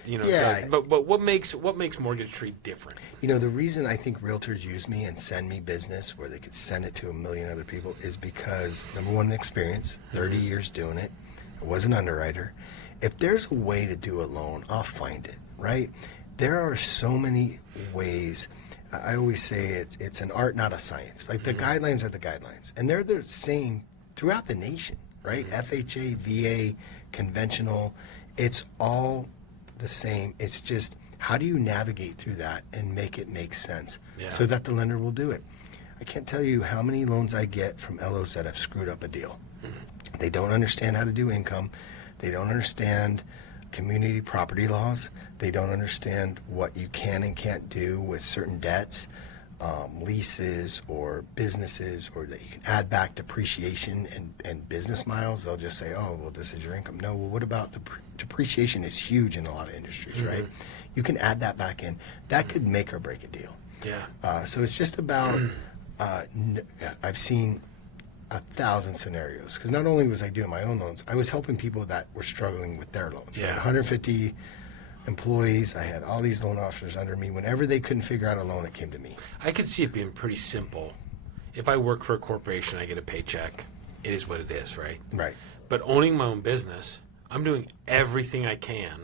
But what makes Mortgage Tree different? The reason I think realtors use me and send me business where they could send it to a million other people is because, number one, the experience, 30 years doing it. I was an underwriter. If there's a way to do a loan, I'll find it, right? There are so many ways. I always say it's an art, not a science. Like, the guidelines are the guidelines. And they're the same throughout the nation, right? FHA, VA, conventional. It's all the same. It's just, how do you navigate through that and make it make sense so that the lender will do it? I can't tell you how many loans I get from LOs that have screwed up a deal. They don't understand how to do income. They don't understand community property laws. They don't understand what you can and can't do with certain debts, leases or businesses, or that you can add back depreciation and business miles. They'll just say, oh, well, this is your income. No, well, what about the depreciation is huge in a lot of industries, right? You can add that back in. That could make or break a deal. Yeah. So it's just about, I've seen 1,000 scenarios, because not only was I doing my own loans, I was helping people that were struggling with their loans. Yeah. 150 employees. I had all these loan officers under me. Whenever they couldn't figure out a loan, it came to me. I could see it being pretty simple. If I work for a corporation, I get a paycheck. It is what it is, right? Right. But owning my own business, I'm doing everything I can.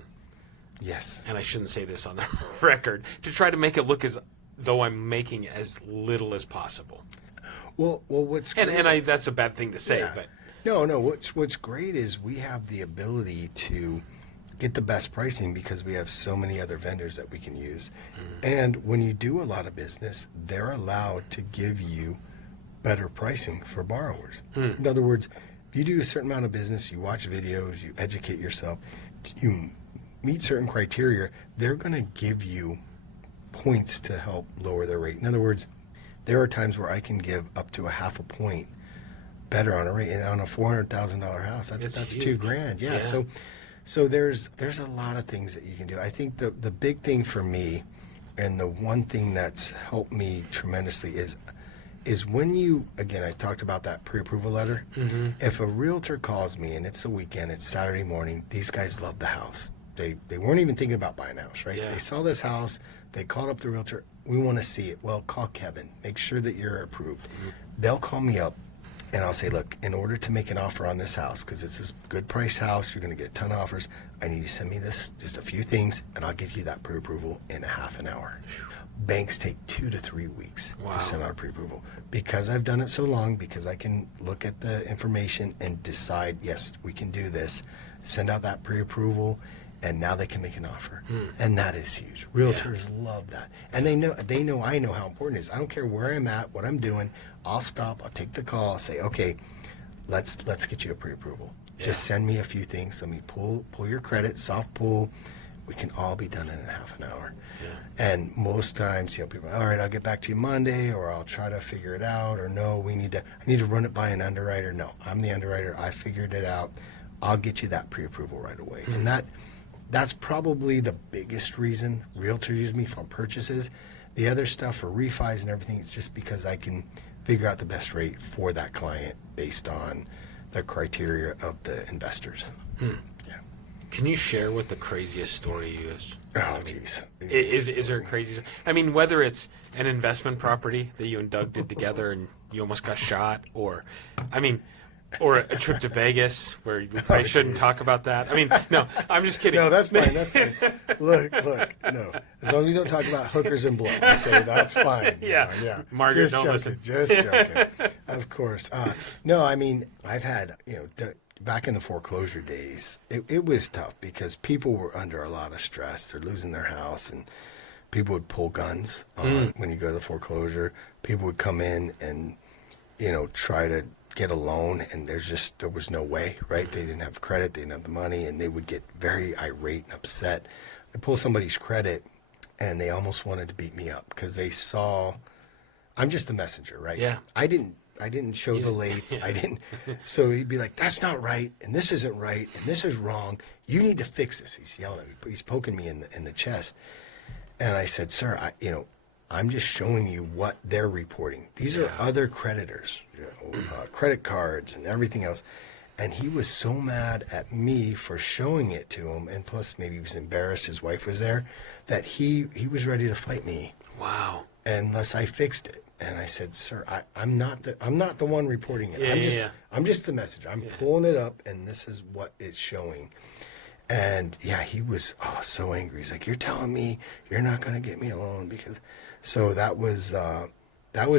Yes. And I shouldn't say this on the record, to try to make it look as though I'm making as little as possible. Well, what's and that's a bad thing to say, but No. What's great is we have the ability to get the best pricing because we have so many other vendors that we can use. And when you do a lot of business, they're allowed to give you better pricing for borrowers. In other words, if you do a certain amount of business, you watch videos, you educate yourself, you meet certain criteria, they're going to give you points to help lower their rate. In other words, there are times where I can give up to a half a point better on a rate. And on a $400,000 house, that's $2,000. Yeah. So there's a lot of things that you can do. I think the big thing for me, and the one thing that's helped me tremendously is when you, again, I talked about that pre-approval letter. If a realtor calls me and it's a weekend, it's Saturday morning, these guys love the house. They weren't even thinking about buying a house, right? Yeah. They saw this house, they called up the realtor, we want to see it. Well, call Kevin, make sure that you're approved. They'll call me up and I'll say, look, in order to make an offer on this house, because it's this good price house, you're going to get a ton of offers, I need you to send me this, just a few things, and I'll get you that pre-approval in a half an hour. Banks take 2 to 3 weeks to send out a pre-approval. Because I've done it so long, because I can look at the information and decide, yes, we can do this, send out that pre-approval, and now they can make an offer. And that is huge. Realtors love that. And I know how important it is. I don't care where I'm at, what I'm doing, I'll stop, I'll take the call, I'll say, okay, let's get you a pre-approval. Just send me a few things. Let me pull your credit, soft pull. We can all be done in a half an hour. And most times, people are, all right, I'll get back to you Monday, or I'll try to figure it out, or no, I need to run it by an underwriter. No, I'm the underwriter. I figured it out. I'll get you that pre-approval right away. And that's probably the biggest reason realtors use me for purchases. The other stuff for refis and everything, it's just because I can figure out the best rate for that client based on the criteria of the investors. Yeah. Can you share what the craziest story you is? Oh, jeez. Is there a crazy? I mean, whether it's an investment property that you and Doug did together and you almost got shot, or a trip to Vegas where we probably shouldn't talk about that. I mean, no, I'm just kidding. No, that's fine. That's fine. Look, no. As long as you don't talk about hookers and blow, okay, that's fine. Yeah. Margaret, don't listen. Just joking. Of course. No, I mean, I've had, back in the foreclosure days, it was tough because people were under a lot of stress. They're losing their house, and people would pull guns when you go to the foreclosure. People would come in and, try to get a loan, and there was no way, right? They didn't have credit, they didn't have the money, and they would get very irate and upset. I pull somebody's credit, and they almost wanted to beat me up because they saw I'm just the messenger, right? Yeah. I didn't show the lates. I didn't. So he'd be like, that's not right, and this isn't right, and this is wrong. You need to fix this. He's yelling at me. He's poking me in the chest. And I said, sir, I'm just showing you what they're reporting. These are other creditors, credit cards and everything else. And he was so mad at me for showing it to him, and plus maybe he was embarrassed his wife was there, that he was ready to fight me. Wow. Unless I fixed it. And I said, sir, I'm not the one reporting it. I'm just the messenger. I'm pulling it up, and this is what it's showing. And he was so angry. He's like, you're telling me you're not going to get me a loan because. So that was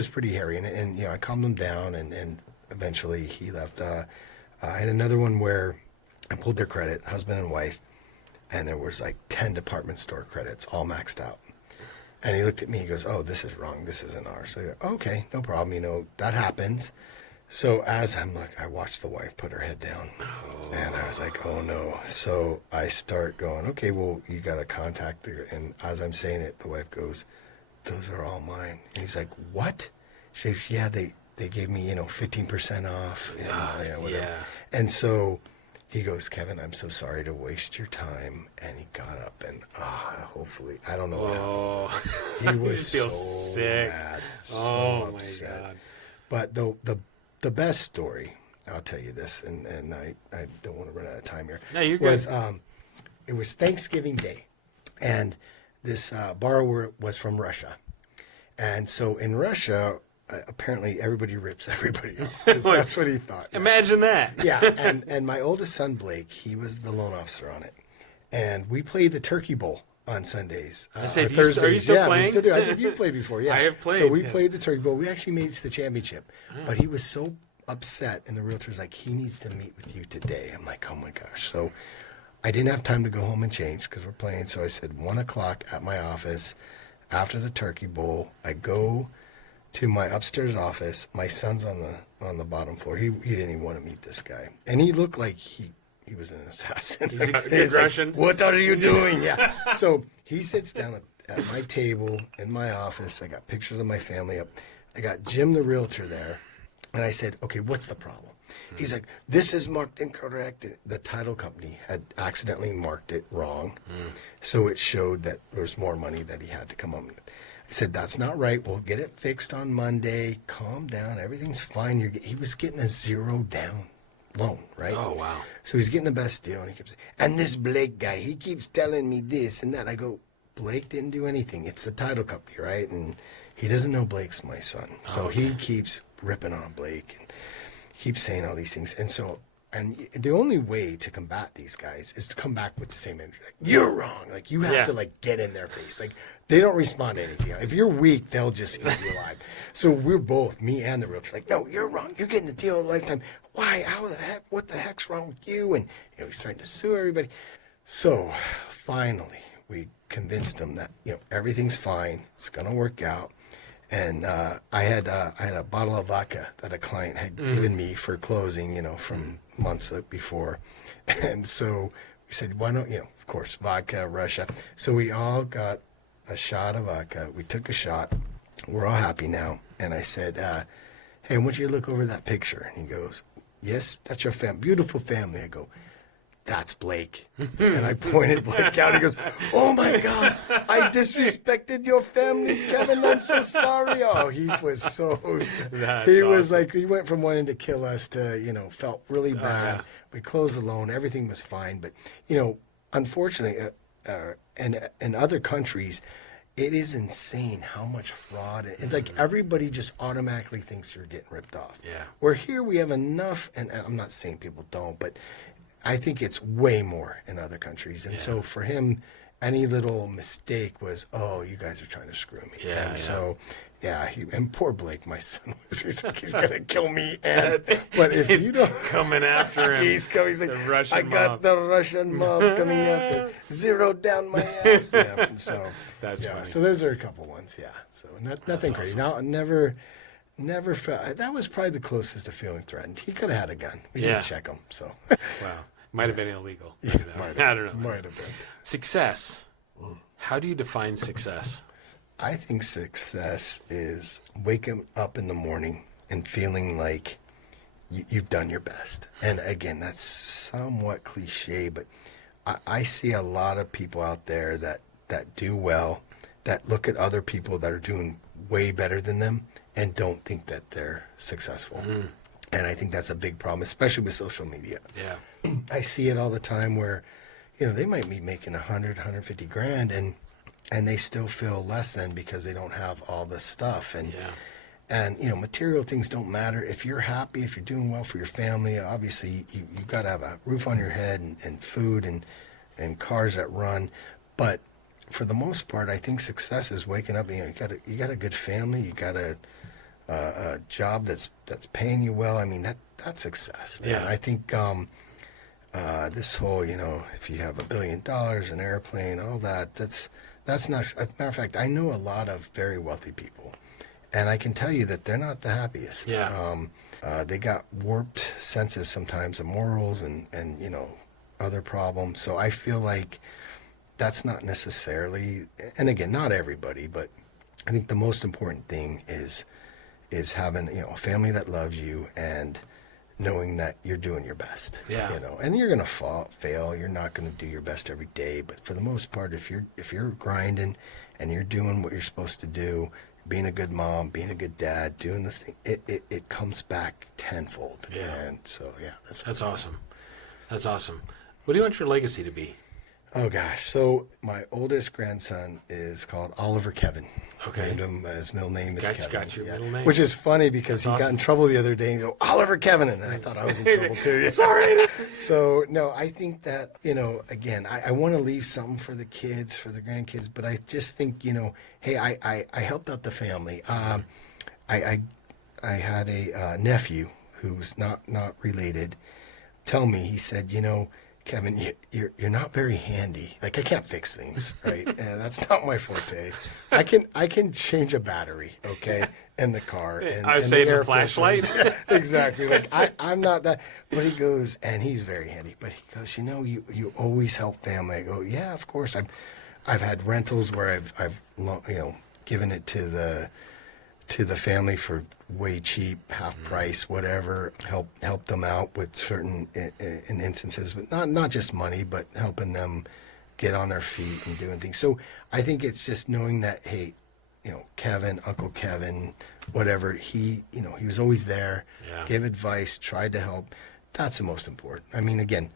pretty hairy, and I calmed him down, and eventually he left. I had another one where I pulled their credit, husband and wife, and there was like 10 department store credits, all maxed out. And he looked at me, he goes, oh, this is wrong, this isn't ours. So I go, okay, no problem, that happens. So as I watched the wife put her head down, and I was like, oh no. So I start going, okay, well, you got to contact her. And as I'm saying it, the wife goes, those are all mine. And he's like, what? She goes, yeah, they gave me, 15% off. And, whatever. Yeah. And so he goes, Kevin, I'm so sorry to waste your time. And he got up and hopefully, I don't know what happened. He was so sick. Mad, so upset. My God. But the best story, I'll tell you this, and I don't want to run out of time here. No, you're good. It was Thanksgiving Day, and this borrower was from Russia. And so in Russia, apparently everybody rips everybody off. That's what he thought. Imagine that. Yeah, and my oldest son, Blake, he was the loan officer on it. And we played the Turkey Bowl on Sundays. Thursdays. Are you still playing? We still do. I think you've played before, yeah. I have played. So we played the Turkey Bowl. We actually made it to the championship. But he was so upset, and the realtor's like, he needs to meet with you today. I'm like, oh my gosh. So I didn't have time to go home and change because we're playing. So I said 1 o'clock at my office after the turkey bowl. I go to my upstairs office. My son's on the bottom floor. He didn't even want to meet this guy, and he looked like he was an assassin. He's Russian. Like, what are you doing? Yeah. So he sits down at my table in my office. I got pictures of my family up. I got Jim the realtor there, and I said, okay, what's the problem? He's like, this is marked incorrect. The title company had accidentally marked it wrong. So it showed that there was more money that he had to come up with. I said, that's not right. We'll get it fixed on Monday. Calm down. Everything's fine. He was getting a 0 down loan, right? Oh, wow. So he's getting the best deal. And he keeps, and this Blake guy, he keeps telling me this and that. I go, Blake didn't do anything. It's the title company, right? And he doesn't know Blake's my son. So he keeps ripping on Blake and keeps saying all these things. And so, and the only way to combat these guys is to come back with the same energy. Like, you're wrong. Like, you have to, like, get in their face. Like, they don't respond to anything. If you're weak, they'll just eat you alive. So we're both, me and the realtor, like, no, you're wrong. You're getting the deal of a lifetime. Why? How the heck? What the heck's wrong with you? And, he's trying to sue everybody. So finally, we convinced him that, everything's fine. It's going to work out. And I had a bottle of vodka that a client had given me for closing, from months before. And so we said, why don't, of course, vodka, Russia. So we all got a shot of vodka. We took a shot. We're all happy now. And I said, hey, I want you to look over that picture. And he goes, yes, that's your beautiful family. I go, that's Blake. And I pointed Blake out. He goes, oh my God, I disrespected your family, Kevin. I'm so sorry. Oh, he was so, was like, he went from wanting to kill us to, felt really bad. We closed the loan. Everything was fine. But, unfortunately, in other countries, it is insane how much fraud. It's like everybody just automatically thinks you're getting ripped off. Yeah. Where here we have enough, and I'm not saying people don't, but I think it's way more in other countries. And so for him, any little mistake was, oh, you guys are trying to screw me. Yeah, and so, and poor Blake, my son, he's like, he's going to kill me. But if you don't. Coming after him. He's coming. He's like, the Russian I got mob. the Russian mob coming after 0 down my ass. And so, that's funny. So those are a couple ones. Yeah. So nothing crazy. Awesome. Now, never felt. That was probably the closest to feeling threatened. He could have had a gun. We didn't check him. So. Wow. Might have been illegal. I don't know. Might have been. Success. How do you define success? I think success is waking up in the morning and feeling like you've done your best. And again, that's somewhat cliche, but I see a lot of people out there that do well, that look at other people that are doing way better than them and don't think that they're successful. And I think that's a big problem, especially with social media. Yeah. I see it all the time where, they might be making 100, 150 grand and they still feel less than because they don't have all this stuff. And, material things don't matter. If you're happy, if you're doing well for your family, obviously you got to have a roof on your head and food and cars that run. But for the most part, I think success is waking up and you got a good family, you got a job that's paying you well. I mean, that's success, man. Yeah. I think this whole, if you have $1 billion, an airplane, all that's not. As a matter of fact, I know a lot of very wealthy people, and I can tell you that they're not the happiest. Yeah. They got warped senses sometimes of morals and other problems. So I feel like that's not necessarily, and again, not everybody, but I think the most important thing is having a family that loves you and knowing that you're doing your best. Yeah. And you're gonna fail. You're not gonna do your best every day, but for the most part, if you're grinding and you're doing what you're supposed to do, being a good mom, being a good dad, doing the thing, it comes back tenfold. Yeah. And so That's awesome. That's awesome. What do you want your legacy to be? Oh gosh. So my oldest grandson is called Oliver Kevin. Okay. Named him, his middle name is Kevin. Got your middle name. Which is funny because That's he got in awesome. trouble the other day and go, Oliver Kevin, and I thought I was in trouble too. Sorry. So no, I think that, again, I want to leave something for the kids, for the grandkids, but I just think, hey, I helped out the family. I had a nephew who's not related, tell me, he said, Kevin, you're not very handy. Like, I can't fix things, right? And that's not my forte. I can change a battery, okay, in the car. And, I was saying the flashlight. Exactly. Like, I'm not that. But he goes, and he's very handy. But he goes, you always help family. I go, yeah, of course. I've had rentals where I've given it to the family for way cheap, half price, whatever. Help them out with certain in instances, but not just money, but helping them get on their feet and doing things. So I think it's just knowing that, hey, Kevin, Uncle Kevin, whatever, he was always there, gave advice, tried to help. That's the most important. I mean, again,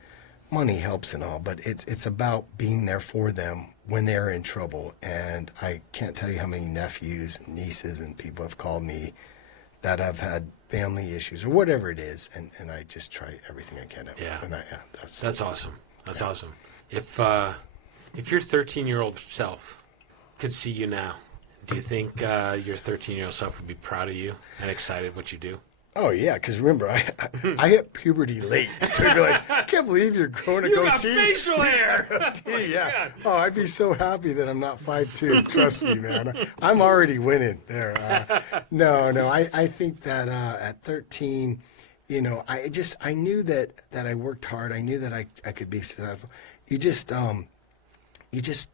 money helps and all, but it's about being there for them when they're in trouble. And I can't tell you how many nephews and nieces and people have called me that have had family issues or whatever it is, and I just try everything I can. That's awesome. That's awesome. If your 13-year-old self could see you now, do you think your 13-year-old self would be proud of you and excited what you do? Oh, yeah, because remember, I hit puberty late. So you're like, I can't believe you're growing a goatee. You got facial hair. Goatee, yeah. Oh, I'd be so happy that I'm not 5'2". Trust me, man. I'm already winning there. No, I think that at 13, I knew that I worked hard. I knew that I could be successful. You just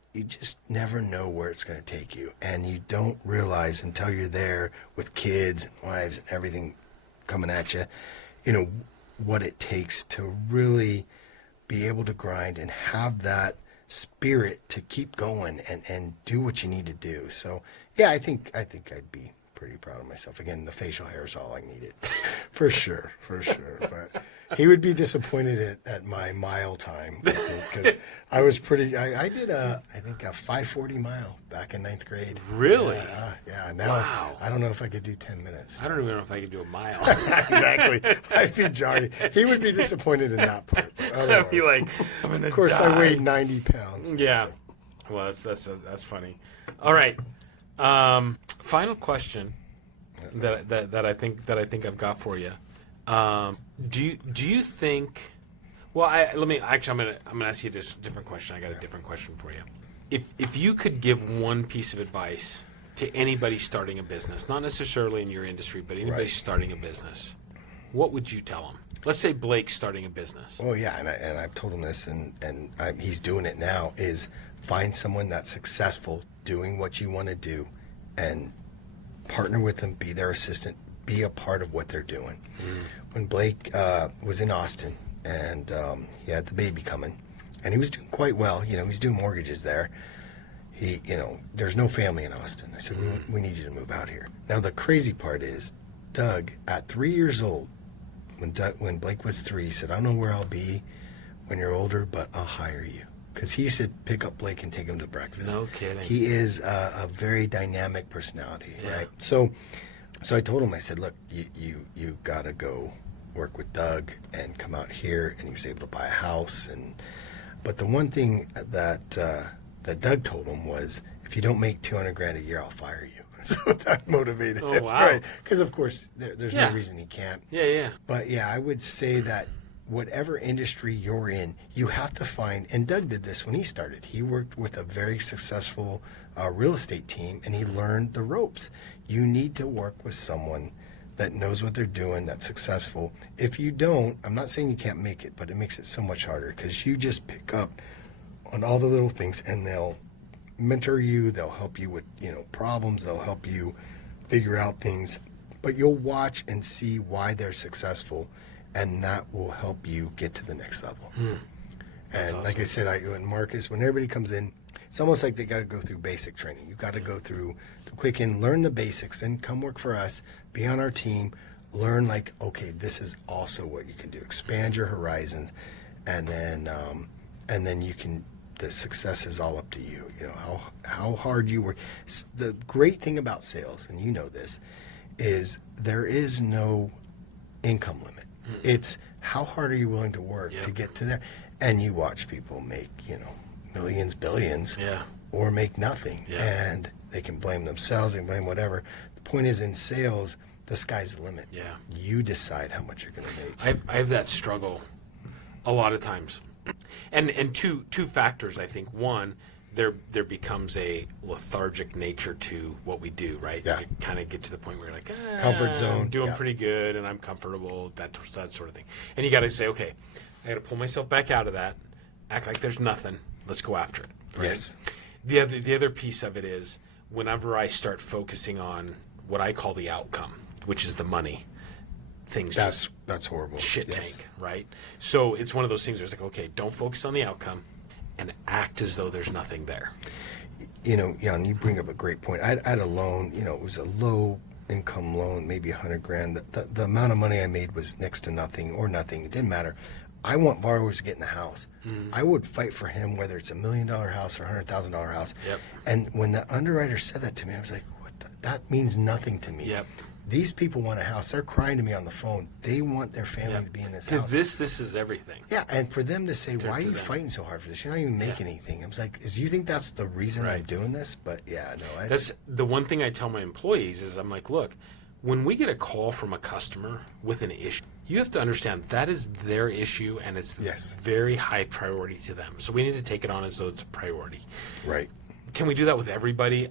never know where it's going to take you. And you don't realize until you're there with kids and wives and everything coming at you, what it takes to really be able to grind and have that spirit to keep going and do what you need to do. So, yeah, I think I'd be pretty proud of myself. Again, the facial hair is all I needed. for sure. But he would be disappointed at my mile time, because I was I did I think a 5:40 mile back in 9th grade. Really? Yeah. Now, wow. I don't know if I could do 10 minutes. I don't even know if I could do a mile. Exactly. I'd be jogging. He would be disappointed in that part. I'd be like, of course, I weighed 90 pounds. Yeah. So. Well, that's funny. All right. Final question that I think I've got for you. Do you think? Well, I'm gonna ask you this different question. I got a different question for you. If you could give one piece of advice to anybody starting a business, not necessarily in your industry, but anybody starting a business, what would you tell them? Let's say Blake's starting a business. Oh yeah, and I've told him this, and he's doing it now. Is find someone that's successful doing what you want to do, and partner with them, be their assistant, be a part of what they're doing. When Blake was in Austin, and he had the baby coming, and he was doing quite well. He's doing mortgages there. There's no family in Austin. I said, we need you to move out here. Now, the crazy part is, Doug, at 3 years old, when Blake was 3, he said, I don't know where I'll be when you're older, but I'll hire you. Because he used to pick up Blake and take him to breakfast. No kidding. He is a very dynamic personality, right? So I told him, I said, look, you got to go work with Doug and come out here. And he was able to buy a house. But the one thing that Doug told him was, if you don't make $200,000 a year, I'll fire you. So that motivated him. Wow. Right? Because, of course, there's no reason he can't. Yeah. But, yeah, I would say that whatever industry you're in, you have to find, and Doug did this when he started. He worked with a very successful real estate team, and he learned the ropes. You need to work with someone that knows what they're doing, that's successful. If you don't, I'm not saying you can't make it, but it makes it so much harder, because you just pick up on all the little things, and they'll mentor you, they'll help you with problems, they'll help you figure out things, but you'll watch and see why they're successful, and that will help you get to the next level. And awesome. Like I said, when Marcus, when everybody comes in, it's almost like they got to go through basic training. You got to go through the Quicken, learn the basics, then come work for us, be on our team, learn okay, this is also what you can do. Expand your horizons, and then you can. The success is all up to you. How hard you work. The great thing about sales, and you know this, is there is no income limit. It's how hard are you willing to work to get to there? And you watch people make, millions, billions, or make nothing. And they can blame themselves, they can blame whatever. The point is, in sales, the sky's the limit. Yeah. You decide how much you're going to make. I have that struggle a lot of times. And two factors, I think. One, there becomes a lethargic nature to what we do, right? Yeah. You kind of get to the point where you're like, comfort zone. I'm doing Yeah. pretty good and I'm comfortable, that sort of thing. And you got to say, okay, I got to pull myself back out of that, act like there's nothing. Let's go after it. Right? Yes. The other piece of it is whenever I start focusing on what I call the outcome, which is the money, things That's horrible. shit Yes. tank, right? So it's one of those things where it's like, okay, don't focus on the outcome and act as though there's nothing there. You know, Jan, you bring up a great point. I had a loan, you know, it was a low income loan, maybe $100,000. The amount of money I made was next to nothing or nothing. It didn't matter. I want borrowers to get in the house. I would fight for him, whether it's $1 million house or $100,000 house. Yep. And when the underwriter said that to me, I was like, what? That means nothing to me. Yep. These people want a house. They're crying to me on the phone. They want their family to be in this To house. this is everything. Yeah, and for them to say, why are to you them. fighting so hard for this? You're not even making anything. I was like, you think that's the reason I'm doing this? But yeah, no. That's the one thing I tell my employees is I'm like, look, when we get a call from a customer with an issue, you have to understand that is their issue and it's very high priority to them. So we need to take it on as though it's a priority. Right. Can we do that with everybody?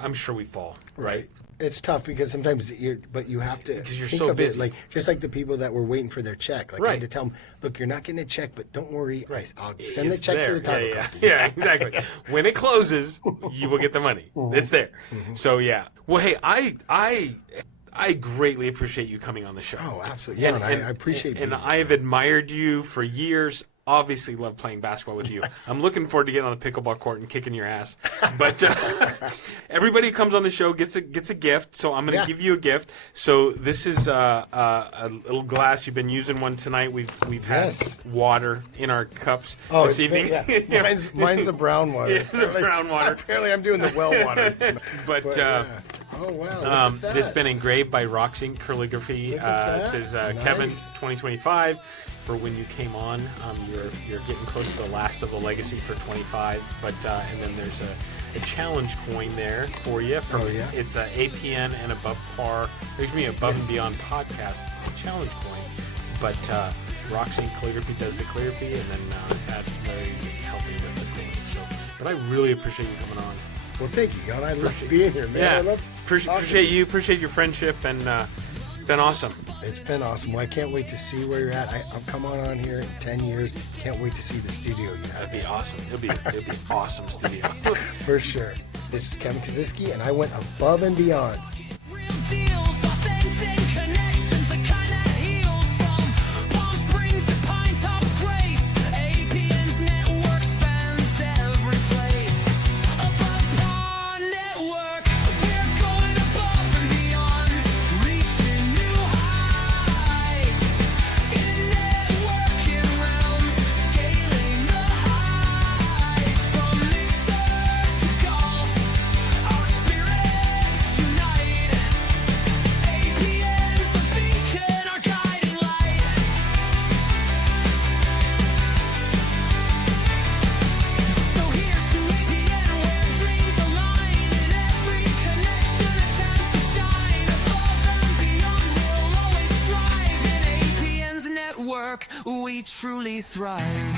I'm sure we fall, right? It's tough because sometimes you have to Because you're think so of busy. it like just like the people that were waiting for their check. Like I had Right. to tell them, look, you're not getting a check, but don't worry, I'll send It's the check there. to the title yeah, company. Yeah, exactly. When it closes, you will get the money. It's there. So yeah. Well, hey, I greatly appreciate you coming on the show. Oh, absolutely. Yeah, and I appreciate and being I have admired you for years. Obviously love playing basketball with you. I'm looking forward to getting on the pickleball court and kicking your ass. But everybody who comes on the show gets a gift, so I'm going to give you a gift. So this is a little glass. You've been using one tonight. We've had water in our cups this evening. Mine's a brown water. It's a brown water. Apparently I'm doing the well water tonight. But oh wow! Look at this that. been engraved by Roxy Calligraphy. Says Kevin Nice. 2025 for when you came on. You're getting close to the last of the legacy for 25. But and then there's a challenge coin there for you. It's a APN and above par. There's me above and beyond podcast challenge coin. But Roxy Calligraphy does the calligraphy, and then had Larry help me with the coin. So, but I really appreciate you coming on. Well, thank you, Jan. I love being here, man. Yeah, I love appreciate you. Appreciate your friendship, and been awesome. It's been awesome. Well, I can't wait to see where you're at. I'll come on here in 10 years. Can't wait to see the studio you have. That'd be awesome. It'll be awesome studio. For sure. This is Kevin Kosisky, and I went above and beyond. Real deals, authentic connections, the kind that heals from Palm Springs to Pine Top Grace. APN's network spans every place. Above Par Network, we're going above and beyond, reaching new heights. In networking realms, scaling the heights. From mixers to golf, our spirits unite. APN's the beacon, our guiding light. So here's to APN, where dreams align. In every connection, a chance to shine. Above and beyond, we'll always strive. In APN's network, we truly thrive.